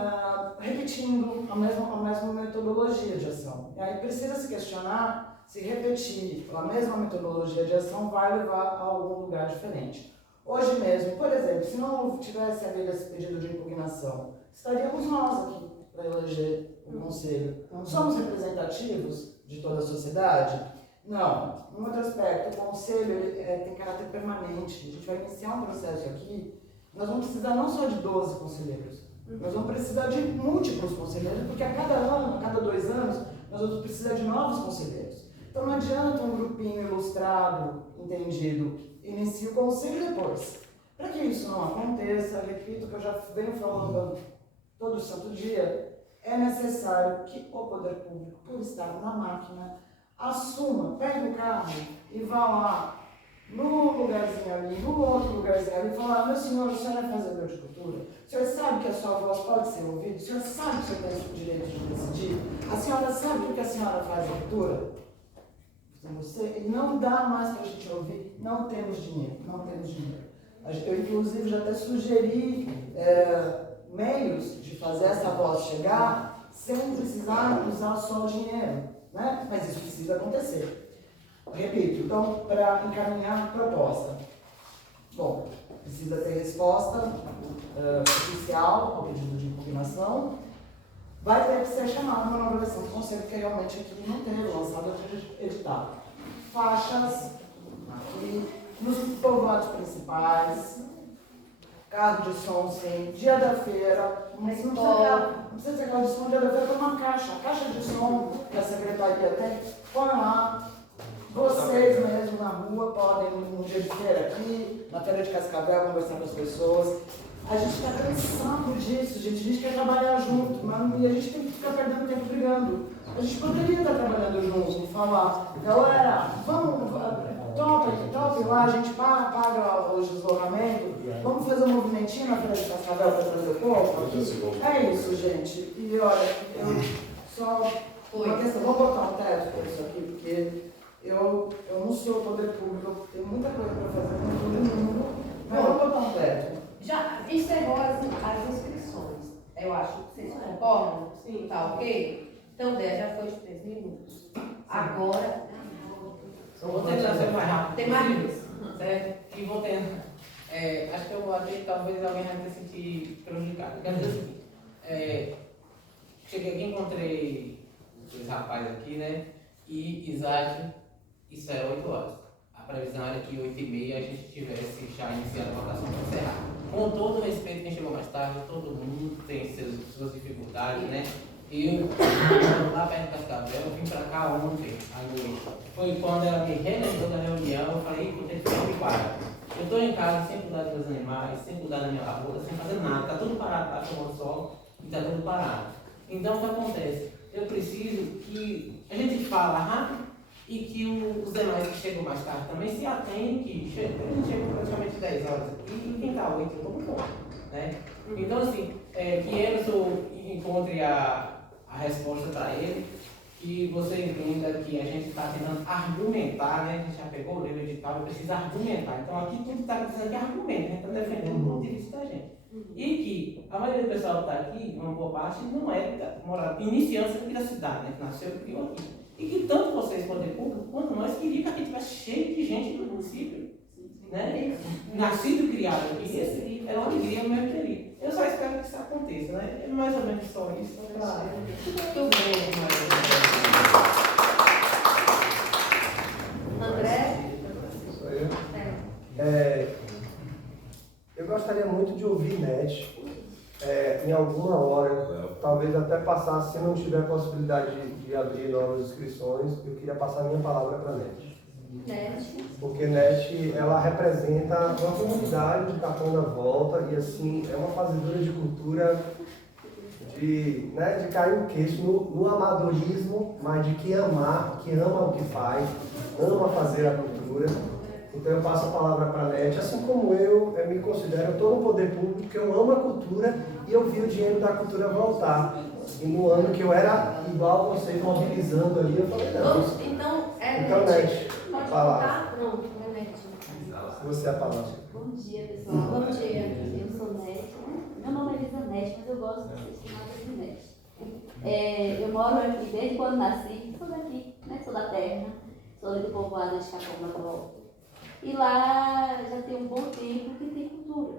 repetindo a mesma metodologia de ação. E aí precisa se questionar se repetir a mesma metodologia de ação vai levar a algum lugar diferente. Hoje mesmo, por exemplo, se não tivesse havido esse pedido de impugnação, estaríamos nós aqui. para eleger o conselho. Somos representativos de toda a sociedade? Não. Um outro aspecto, o conselho tem caráter permanente. A gente vai iniciar um processo aqui, nós vamos precisar não só de 12 conselheiros, nós vamos precisar de múltiplos conselheiros, porque a cada ano, a cada 2 anos, nós vamos precisar de novos conselheiros. Então não adianta um grupinho ilustrado, entendido, inicie o conselho depois. Para que isso não aconteça, repito que eu já venho falando todo santo dia, é necessário que o poder público, por estar na máquina, assuma, pegue o carro e vá lá, no lugarzinho ali, no outro lugarzinho ali, e falar: meu senhor, o senhor é fazedor de cultura? O senhor sabe que a sua voz pode ser ouvida? O senhor sabe que o senhor tem o direito de decidir? A senhora sabe o que a senhora faz na cultura? Você não dá mais para a gente ouvir, não temos dinheiro, não temos dinheiro. Eu, inclusive, já até sugeri meios de fazer essa voz chegar sem precisar usar só o dinheiro, né? Mas isso precisa acontecer. Repito, então, para encaminhar a proposta. Bom, precisa ter resposta oficial ao pedido de impugnação. Vai ter que ser chamada uma nova versão do conselho, porque realmente aqui não teve lançado outro edital. Faixas aqui, nos povoados principais, carro de som, sim, dia da feira, não precisa ser carro de som, dia da feira, uma caixa de som que a secretaria tem, põe lá. Vocês mesmo na rua podem, num dia de feira aqui, na feira de Cascavel, conversar com as pessoas. A gente está cansado disso, gente. A gente quer trabalhar junto, mas a gente tem que ficar perdendo tempo brigando. A gente poderia estar trabalhando junto e falar: galera, vamos, tope lá, a gente paga o deslocamento, vamos fazer um movimentinho na feira de Cascavel para trazer o povo aqui. É isso, gente. E olha, eu só uma questão, vamos botar um teto por isso aqui, porque eu não sou poder público, eu tenho muita coisa para fazer com todo mundo, mas vamos botar um teto. Já encerrou as inscrições. Eu acho que vocês concordam? Sim. Tá ok? Então, 10 já foi de 3 minutos. Agora. Vou tentar ser mais rápido. Tem mais isso. Certo? E vou tentar. Acho que eu vou abrir, talvez alguém vai se sentir prejudicado. Quero dizer o seguinte: cheguei aqui, encontrei os rapazes aqui, né? E Isaac, isso era 8 horas. A previsão era que 8h30 a gente tivesse já iniciado a votação para encerrar. Com todo o respeito, quem chegou mais tarde, todo mundo tem suas dificuldades, né? Eu, lá perto de Cascavel, eu vim para cá ontem, à noite. Foi quando ela me relembrou da reunião, eu falei: vou ter que ficar preparado. Eu estou em casa sem cuidar dos meus animais, sem cuidar da minha lavoura, sem fazer nada. Está tudo parado, está tomando sol e está tudo parado. Então, o que acontece? Eu preciso que a gente fala rápido e que os demais que chegam mais tarde também se atenham, que a gente chega praticamente 10 horas aqui e quem está 8 eu estou com fome, né? Então, assim, que Emerson encontre a resposta para ele, que você entenda que a gente está tentando argumentar, né? A gente já pegou o livro edital, precisa argumentar. Então, aqui tudo está precisando de argumento, a gente está defendendo o ponto de vista da gente. E que a maioria do pessoal que está aqui, uma boa parte, não é iniciante aqui da cidade, né? Que nasceu e criou aqui. E que tanto vocês, poder público, quanto nós, queríamos que aqui estivesse cheio de gente do município. Né? Nascido e criado aqui, é uma alegria mesmo querido. Eu só espero que isso aconteça, né? É mais ou menos só isso. Claro. Muito bem, André? Eu gostaria muito de ouvir NET em alguma hora, talvez até passar, se não tiver possibilidade de abrir novas inscrições, eu queria passar a minha palavra para a NET. Porque NET, ela representa uma comunidade de Capão da Volta e assim, é uma fazedora de cultura de cair o queixo no amadorismo, mas de que ama o que faz, ama fazer a cultura. Então eu passo a palavra para a NET, assim como eu me considero, estou no poder público, porque eu amo a cultura e eu vi o dinheiro da cultura voltar. E no ano que eu era igual vocês mobilizando ali, eu falei, não. Então, NET, pode palavra. contar? Pronto, NET. Você é a palavra. Bom dia, pessoal. Bom dia. Eu sou NET. Meu nome é Elizanete, mas eu gosto de ser chamada de NET. Eu moro aqui desde quando nasci, sou daqui, né? Sou da terra, sou ali do povoado de Capão da Volta. E lá já tem um bom tempo que tem cultura.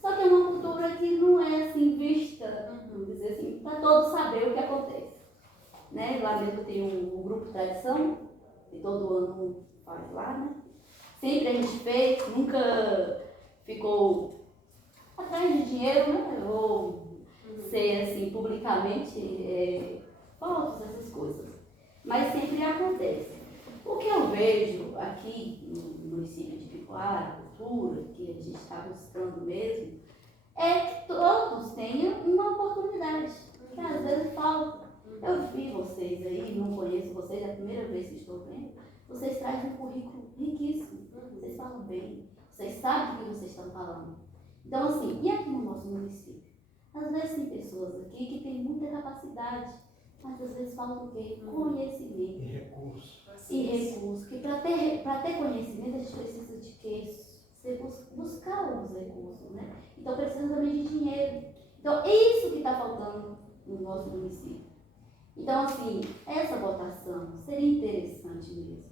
Só que é uma cultura que não é assim vista, vamos dizer assim, para mesmo tem um grupo Tradição, que todo ano faz lá, né? Sempre a gente fez, nunca ficou atrás de dinheiro, né? Ou ser assim, publicamente, fotos, essas coisas. Mas sempre acontece. O que eu vejo aqui no município de Picoara, cultura, que a gente está buscando mesmo, é que todos tenham uma oportunidade, que às vezes falta. Eu vi vocês aí, não conheço vocês, é a primeira vez que estou vendo, vocês trazem um currículo riquíssimo, vocês falam bem, vocês sabem do que vocês estão falando. Então assim, e aqui no nosso município? Às vezes tem pessoas aqui que têm muita capacidade, mas às vezes falta o quê? Conhecimento. E recursos. E recursos. Que para ter conhecimento a gente precisa de quê? Buscar os recursos, né? Então precisa também de dinheiro. Então é isso que está faltando no nosso município. Então assim, essa votação seria interessante mesmo.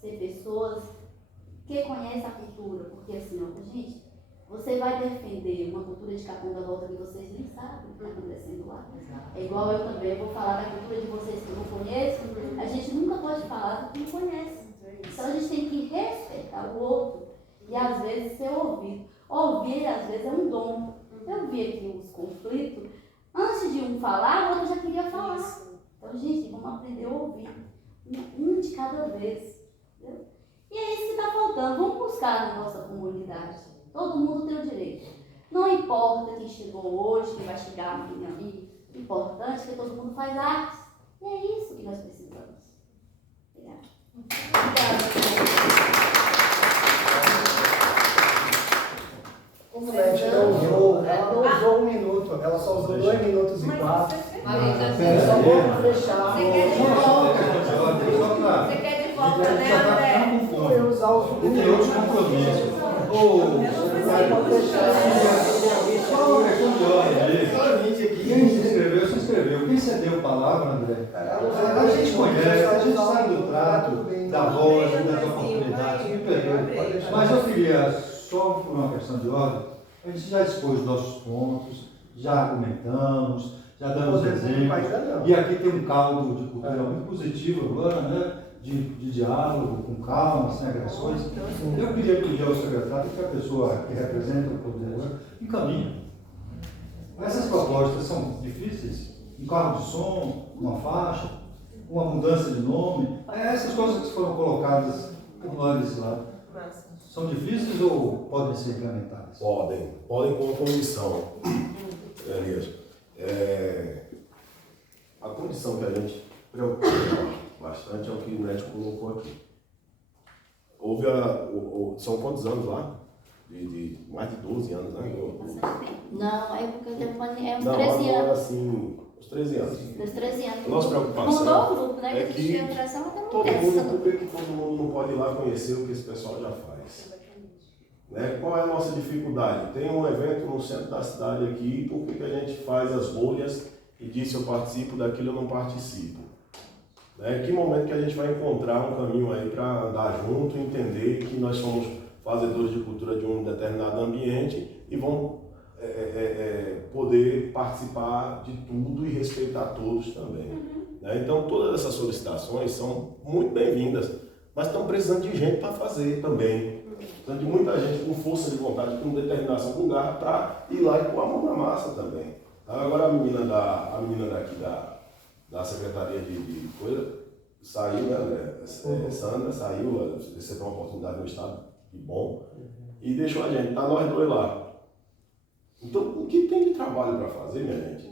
Ser pessoas que conhecem a cultura, porque assim, ó, gente, você vai defender uma cultura de Capão da Volta que vocês nem sabem o que está acontecendo lá. É igual eu também, eu vou falar da cultura de vocês que eu não conheço, a gente nunca pode falar do que não conhece. Então a gente tem que respeitar o outro e às vezes ser ouvido. Ouvir às vezes é um dom. Eu vi aqui os conflitos, antes de um falar, o outro já queria falar. Então, gente, vamos aprender a ouvir. Um de cada vez. Entendeu? E é isso que está faltando. Vamos buscar na nossa comunidade. Todo mundo tem o direito. Não importa quem chegou hoje, quem vai chegar amanhã. O importante é que todo mundo faz arte. E é isso que nós precisamos. Obrigada. Gente, ela não usou 1 minuto, ela só usou 2 minutos e 4. Só vamos fechar. Você quer de volta, né, André? Eu ia usar os Tem outros compromissos. Quem se inscreveu, se inscreveu. Quem cedeu palavra, André? A gente conhece, a gente sabe do trato, da voz, das oportunidades, me perdoe. Mas eu queria, só por uma questão de ordem, a gente já expôs nossos pontos, já argumentamos, já damos exemplos. E aqui tem um caldo de cultura muito positivo agora, né? De diálogo, com calma, sem agressões. Eu queria pedir ao secretário que a pessoa que representa o poder encaminhe. Essas propostas são difíceis? Um carro de som, uma faixa, uma mudança de nome, essas coisas que foram colocadas no legislado. São difíceis ou podem ser implementadas? Podem com a condição, Elias. A condição que a gente preocupa bastante é o que o médico colocou aqui. São quantos anos lá? De mais de 12 anos, né? Não, é porque eu tenho uns 13 agora, anos. assim, uns 13 anos. Dos 13 anos. A nossa preocupação mudou o grupo, né? é Que que existia a atração, até não todo tem. mundo, por que todo mundo não pode ir lá conhecer o que esse pessoal já faz? Né? Qual é a nossa dificuldade? Tem um evento no centro da cidade aqui, por que a gente faz as bolhas e diz se eu participo daquilo eu não participo? Né? Que momento que a gente vai encontrar um caminho aí para andar junto, entender que nós somos fazedores de cultura de um determinado ambiente e vão poder participar de tudo e respeitar todos também. Né? Então todas essas solicitações são muito bem-vindas, mas estão precisando de gente para fazer também. Precisando de muita gente com força de vontade, com determinação, com garra para ir lá e pôr a mão na massa também. Agora a menina daqui da Secretaria de Coisa saiu, né? Sandra saiu, recebeu uma oportunidade no estado, que bom, e deixou a gente, tá nós dois lá. Então, o que tem de trabalho para fazer, minha gente?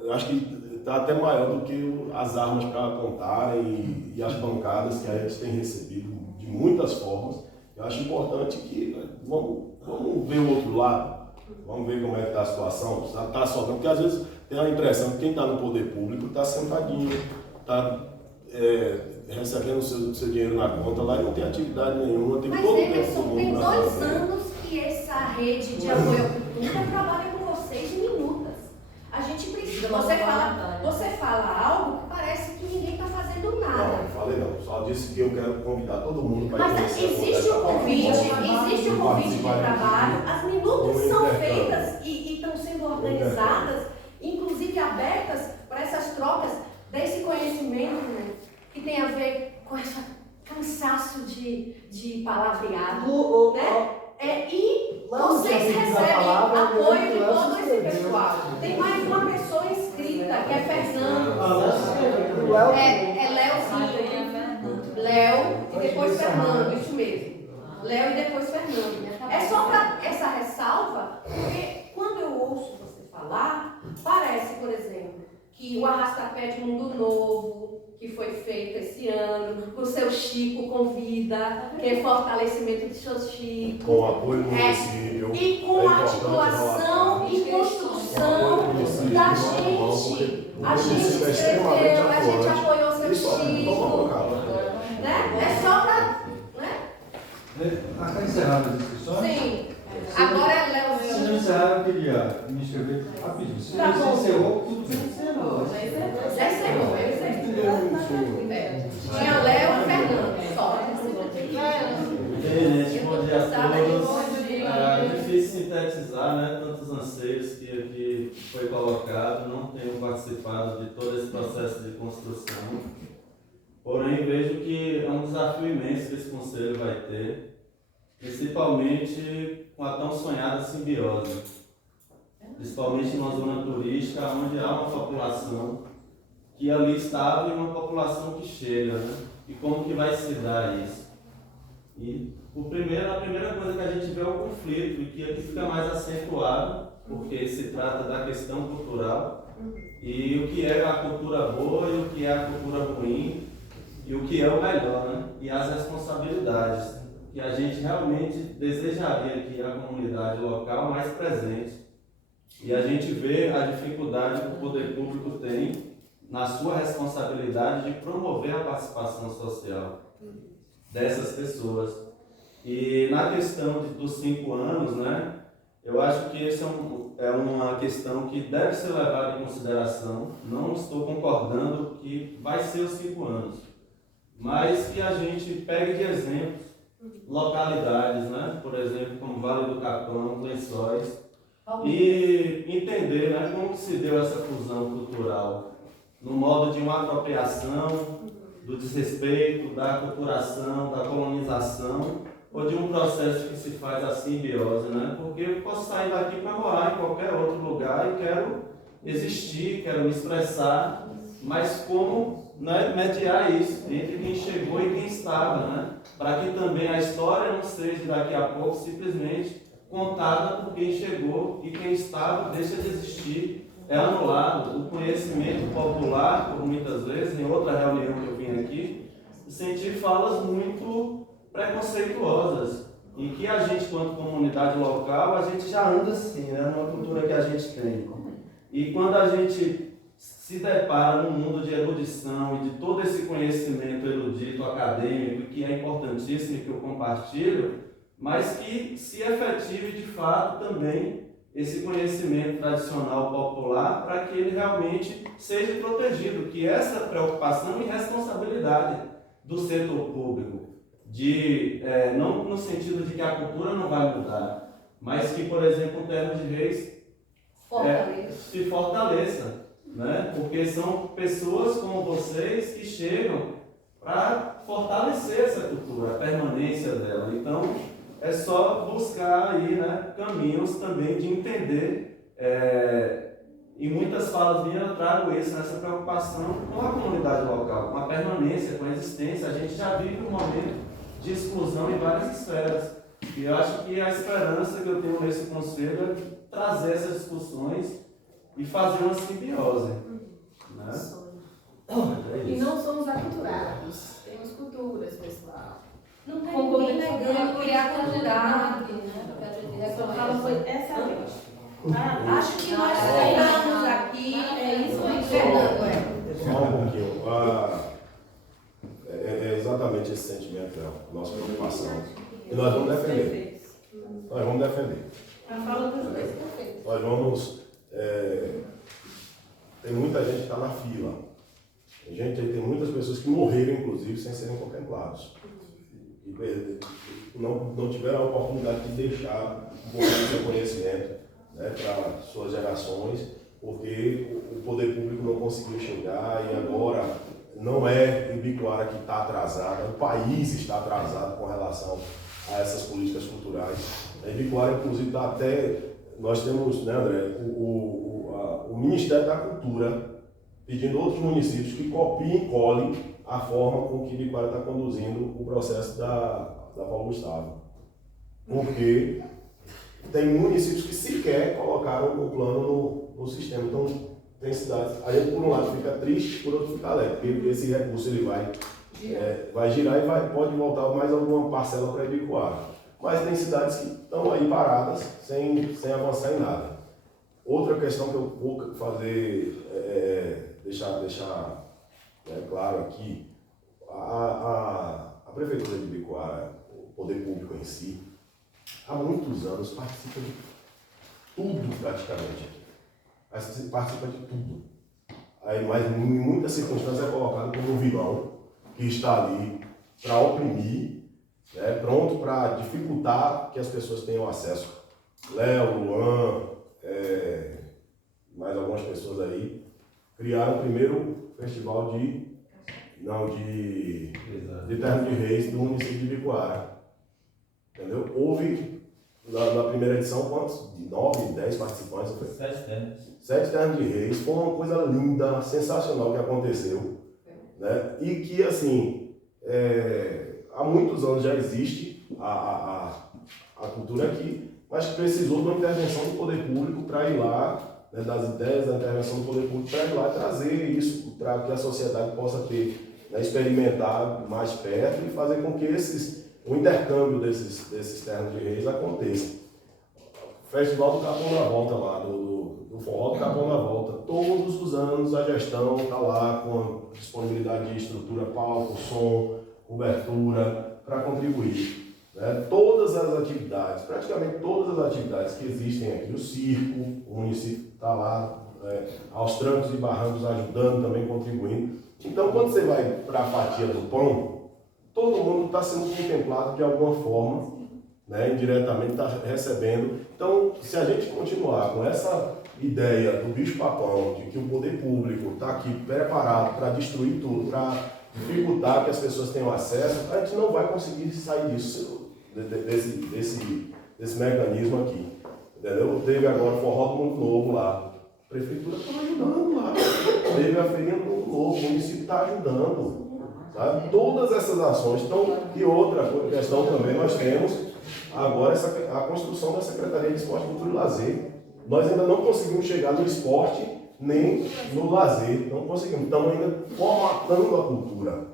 Eu acho que está até maior do que as armas para apontarem e as pancadas que a gente tem recebido de muitas formas. Eu acho importante que vamos ver o outro lado, vamos ver como é que está a situação, está sobrando, porque às vezes tem a impressão que quem está no poder público está sentadinho, está recebendo o seu dinheiro na conta lá e não tem atividade nenhuma, tem todo o tempo do mundo. Tem 2 anos que essa rede de apoio à cultura trabalha com vocês minutas. A gente precisa. Você fala algo que parece que ninguém está fazendo nada. Não falei não, só disse que eu quero convidar todo mundo para ir. Mas existe um convite de trabalho, as minutas são feitas e estão sendo organizadas, inclusive abertas para essas trocas. desse conhecimento, né, que tem a ver com esse cansaço de palavreado, né? E vocês recebem apoio de todo esse pessoal. Tem mais uma pessoa inscrita, que é Fernando. É Léozinho. Léo e depois Fernando, isso mesmo. Léo e depois Fernando. É só para essa ressalva, porque quando eu ouço você falar, parece, por exemplo, que o Arrastapé de Mundo Novo, que foi feito esse ano, o seu Chico convida, que é fortalecimento do seu Chico. Com o apoio do município. E com a articulação e construção da gente. A gente escreveu, a gente apoiou o seu Chico. Né? É só para... Está encerrada as discussões? Sim. Agora é Léo. Se não encerrar, eu queria me inscrever rapidinho. Se Tá você bom. encerrou, tudo bem. Já encerrou. Tinha Léo e Fernando, só. Bem, gente, bom dia a todos. É difícil sintetizar, né, tantos anseios que aqui foi colocado. Não tenho participado de todo esse processo de construção. Porém, vejo que é um desafio imenso que esse conselho vai ter, principalmente com a tão sonhada simbiose. Principalmente numa zona turística, onde há uma população que ali estava e uma população que chega, né? E como que vai se dar isso? E a primeira coisa que a gente vê é o conflito, e que aqui fica mais acentuado, porque se trata da questão cultural, e o que é a cultura boa e o que é a cultura ruim, e o que é o melhor, né? E as responsabilidades, que a gente realmente desejaria que a comunidade local mais presente. E a gente vê a dificuldade que o poder público tem na sua responsabilidade de promover a participação social dessas pessoas. E na questão dos 5 anos, né, eu acho que essa é uma questão que deve ser levada em consideração. Não estou concordando que vai ser os 5 anos, mas que a gente pegue de exemplos localidades, né, por exemplo, como Vale do Capão, Lençóis, e entender, né, como se deu essa fusão cultural, no modo de uma apropriação, do desrespeito, da aculturação, da colonização, ou de um processo que se faz a simbiose, né? Porque eu posso sair daqui para morar em qualquer outro lugar e quero existir, quero me expressar, mas como, né, mediar isso entre quem chegou e quem estava, né? Para que também a história não seja daqui a pouco simplesmente contada por quem chegou e quem estava deixa de existir, é anulado. O conhecimento popular, por muitas vezes, em outra reunião que eu vim aqui, senti falas muito preconceituosas, em que a gente, quanto comunidade local, a gente já anda assim, né, numa cultura que a gente tem. E quando a gente se depara num mundo de erudição e de todo esse conhecimento erudito, acadêmico, que é importantíssimo e que eu compartilho, mas que se efetive de fato também esse conhecimento tradicional popular para que ele realmente seja protegido, que essa preocupação e responsabilidade do setor público, não no sentido de que a cultura não vai mudar, mas que, por exemplo, o Terno de Reis se fortaleça, né? Porque são pessoas como vocês que chegam para fortalecer essa cultura, a permanência dela. Então, é só buscar aí, né, caminhos também de entender, e muitas falas minhas eu trago isso, nessa preocupação com a comunidade local, com a permanência, com a existência. A gente já vive um momento de exclusão em várias esferas, e eu acho que a esperança que eu tenho nesse conselho é trazer essas discussões e fazer uma simbiose, né? E não somos aculturados, temos culturas, pessoal. Não tem ninguém negando que é aculturado, né? Só fala foi essa vez. Acho que nós estamos aqui, é isso aí, Fernando. Só um pouquinho. É exatamente esse sentimento, a nossa preocupação. E nós vamos defender. Nós vamos defender. A fala dos dois é perfeita. Nós vamos. Tem muita gente que está na fila. Tem muitas pessoas que morreram, inclusive, sem serem contemplados. E não tiveram a oportunidade de deixar um pouco do seu conhecimento, né, para suas gerações. porque o poder público não conseguiu chegar e agora não é Ibicoara que está atrasada, o país está atrasado com relação a essas políticas culturais. A Ibicoara, inclusive, está até... Nós temos, né, André, o Ministério da Cultura pedindo a outros municípios que copiem e colhem a forma com que Ibicoara está conduzindo o processo da Paulo Gustavo. Porque tem municípios que sequer colocaram o plano no sistema. Então, tem cidades... A gente, por um lado, fica triste, por outro, fica alegre, porque esse recurso ele vai girar e pode voltar mais alguma parcela para Ibicoara. Mas tem cidades que estão aí paradas, sem avançar em nada. Outra questão que eu vou fazer, deixar claro aqui, a Prefeitura de Ibicoara, o poder público em si, há muitos anos participa de tudo praticamente. Participa de tudo. Aí, mas em muitas circunstâncias é colocado como um vilão que está ali para oprimir, né, pronto para dificultar que as pessoas tenham acesso. Léo, Luan, mais algumas pessoas aí, criaram o primeiro festival de Terno de Reis do município de Ibicoara. Entendeu? Houve, na primeira edição, quantos? 9, 10 participantes? 7 ternos. 7 ternos de reis. Foi uma coisa linda, sensacional que aconteceu. Né? E que, assim, há muitos anos já existe a cultura aqui, mas que precisou de uma intervenção do poder público para ir lá, né, das ideias da intervenção do poder público para ir lá e trazer isso para que a sociedade possa ter, né, experimentar mais perto e fazer com que o intercâmbio desses ternos de reis aconteça. O Festival do Capão na Volta lá, do Forró do Capão na Volta, todos os anos a gestão está lá com a disponibilidade de estrutura, palco, som, cobertura, para contribuir. Né? Todas as atividades, praticamente todas as atividades que existem aqui, o circo, o município está lá, aos trancos e barrancos ajudando, também contribuindo. Então, quando você vai para a fatia do pão, todo mundo está sendo contemplado de alguma forma, né? Indiretamente está recebendo. Então, se a gente continuar com essa ideia do bicho-papão, de que o poder público está aqui preparado para destruir tudo, para dificultar que as pessoas tenham acesso, a gente não vai conseguir sair desse mecanismo aqui. Entendeu? Teve agora o Forró do Mundo Novo lá. A prefeitura está ajudando lá. Teve a Feirinha do Mundo Novo, o município está ajudando. Sabe? Todas essas ações estão. E outra questão também, nós temos agora a construção da Secretaria de Esporte, Cultura e Lazer. Nós ainda não conseguimos chegar no esporte nem no lazer, não conseguimos. Estamos ainda formatando a cultura.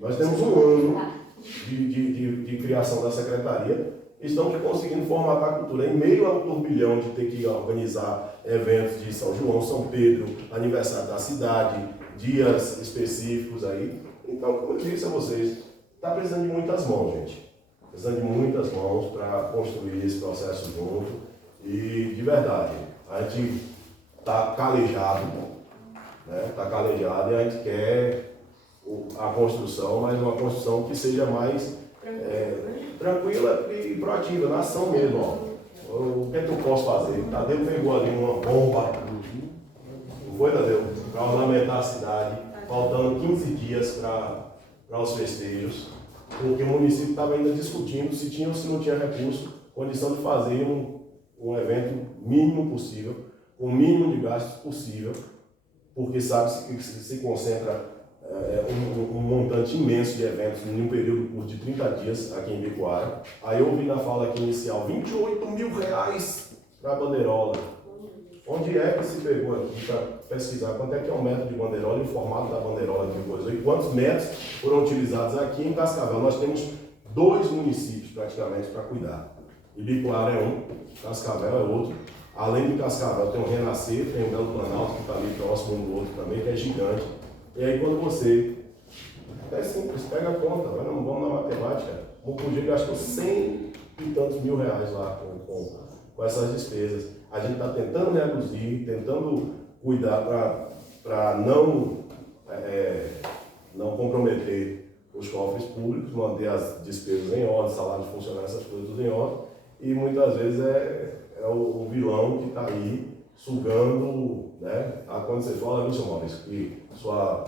Nós temos um ano de criação da Secretaria, estamos conseguindo formatar a cultura em meio ao turbilhão de ter que organizar eventos de São João, São Pedro, aniversário da cidade, dias específicos aí. Então, como eu disse a vocês, está precisando de muitas mãos, gente. Precisando de muitas mãos para construir esse processo junto. E, de verdade, a gente está calejado, né? Está calejado e a gente quer a construção, mas uma construção que seja mais tranquila e proativa, na ação mesmo. Ó. O que é que eu posso fazer? O Tadeu pegou ali uma bomba, não foi, Tadeu? Para ornamentar a cidade, faltando 15 dias para os festejos, porque o município estava ainda discutindo se tinha ou se não tinha recurso, condição de fazer um evento mínimo possível, com o mínimo de gastos possível, porque sabe que se concentra um montante imenso de eventos em um período curto de 30 dias aqui em Ibicoara. Aí eu ouvi na fala aqui inicial, R$28 mil para a bandeirola. Onde é que se pegou aqui para pesquisar quanto é que é um metro de bandeirola e o formato da bandeirola que coisa, e quantos metros foram utilizados aqui em Cascavel? Nós temos 2 municípios praticamente para cuidar. Ibicoara é um, Cascavel é outro. Além de Cascavel tem o Renascer, tem o Belo Planalto que está ali próximo um do outro também, que é gigante. E aí quando você... É simples, pega a conta, vamos na matemática. O Mucugê gastou 100 e tantos mil reais lá com essas despesas. A gente está tentando reduzir, tentando cuidar para não comprometer os cofres públicos, manter as despesas em ordem, salário de funcionários, essas coisas tudo em ordem. E muitas vezes é o vilão que está aí sugando, né? Quando você fala, Mr. Maurício, que sua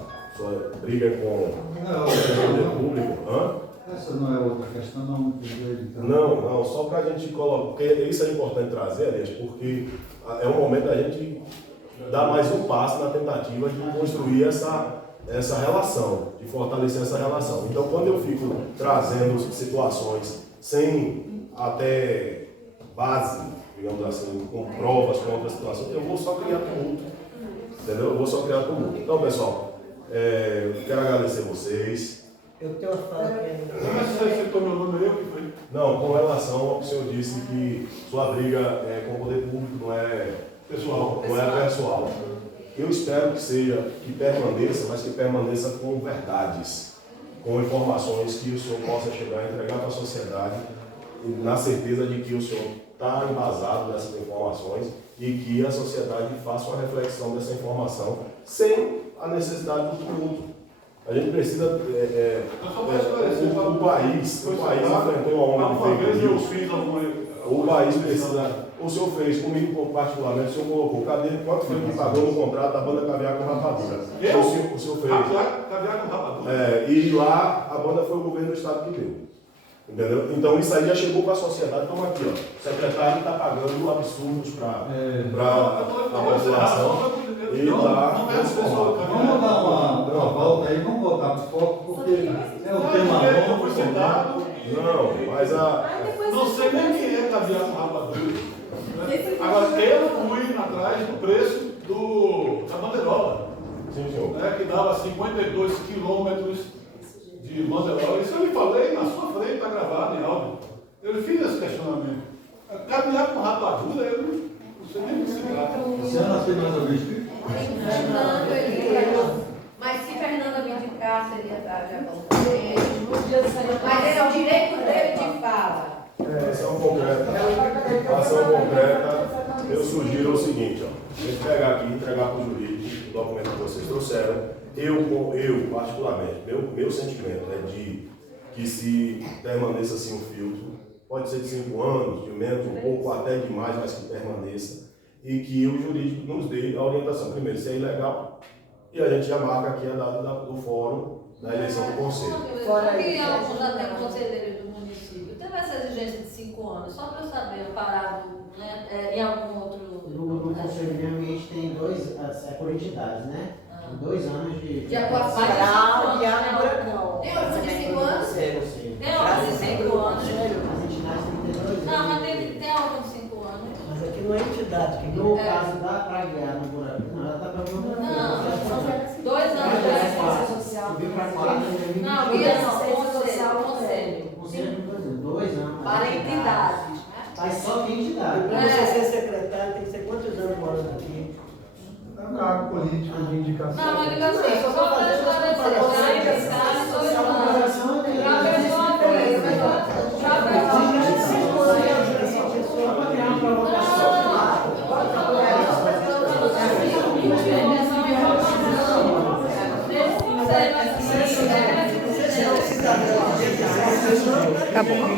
briga com o poder público, Essa não é outra questão, não. Não, só para a gente colocar, porque isso é importante trazer, Elias, porque é um momento da gente dar mais um passo na tentativa de construir essa relação, de fortalecer essa relação. Então, quando eu fico trazendo situações sem até base, digamos assim, com provas contra a situação, eu vou só criar tumulto. Entendeu? Eu vou só criar tumulto. Então, pessoal, eu quero agradecer vocês. Eu tenho uma fala que Mas você citou meu nome, eu que foi? Não, com relação ao que o senhor disse que sua briga com o poder público não é pessoal, Eu espero que permaneça, mas que permaneça com verdades, com informações que o senhor possa chegar a entregar para a sociedade, na certeza de que o senhor está embasado nessas informações e que a sociedade faça uma reflexão dessa informação sem a necessidade do tumulto. A gente precisa. O país enfrentou uma onda de fake news. O país precisa. O senhor fez, comigo particularmente, o senhor colocou, cadê quanto foi que pagou no contrato da banda Caviar com Rapadura? O senhor fez. Caviar com Rapadura? E lá a banda foi o governo do estado que deu. Entendeu? Então isso aí já chegou para a sociedade, como aqui, ó. O secretário está pagando absurdos para a população. E lá vamos dar uma volta aí, vamos voltar para o foco, porque é o tema longo. Não, mas não sei nem quem é Caviar com Rapadura. Agora, eu fui atrás do preço da bandeirola. Sim, senhor. Que dava 52 quilômetros de bandeirola. Isso eu lhe falei na sua frente, está gravado em áudio. Eu lhe fiz esse questionamento. Caminhar com rapadura, eu não sei nem o que se trata. Você não tem mais alguém escrito? Mas se Fernanda vir de cá, seria já bom. Mas é o direito dele de fala. Ação concreta, eu sugiro o seguinte, ó. A gente pegar aqui e entregar para o jurídico o documento que vocês trouxeram. Eu particularmente, meu sentimento é de que se permaneça assim um filtro, pode ser de 5 anos, de menos, um pouco até demais, mas que permaneça, e que o jurídico nos dê a orientação. Primeiro, se é ilegal, e a gente já marca aqui a data do fórum da eleição do conselho. Alguns até conselheiros do município teve essa exigência de 5 anos, só para eu saber, parado, né, em algum outro... No Conselho de Meio Ambiente tem por entidades, né? 2 anos de atuação. Tem outros de 5 anos? Tem outros de 5 anos. As entidades têm que ter 2 anos. Não, mas tem alguns de 5 anos. Mas aqui não é entidade que no caso da praguear no buraco, não, ela está para o buraco. Não, 2 anos de assistência social. Não, conselho. Conselho, 2 anos. Para entidades. Mas só tem entidade. Para você ser secretário, tem que ser quantos anos morando aqui? É um cargo político de indicação. Não, mas diga assim, só para esclarecer, já em estado, 2 anos. Já fez uma coisa, Acabou.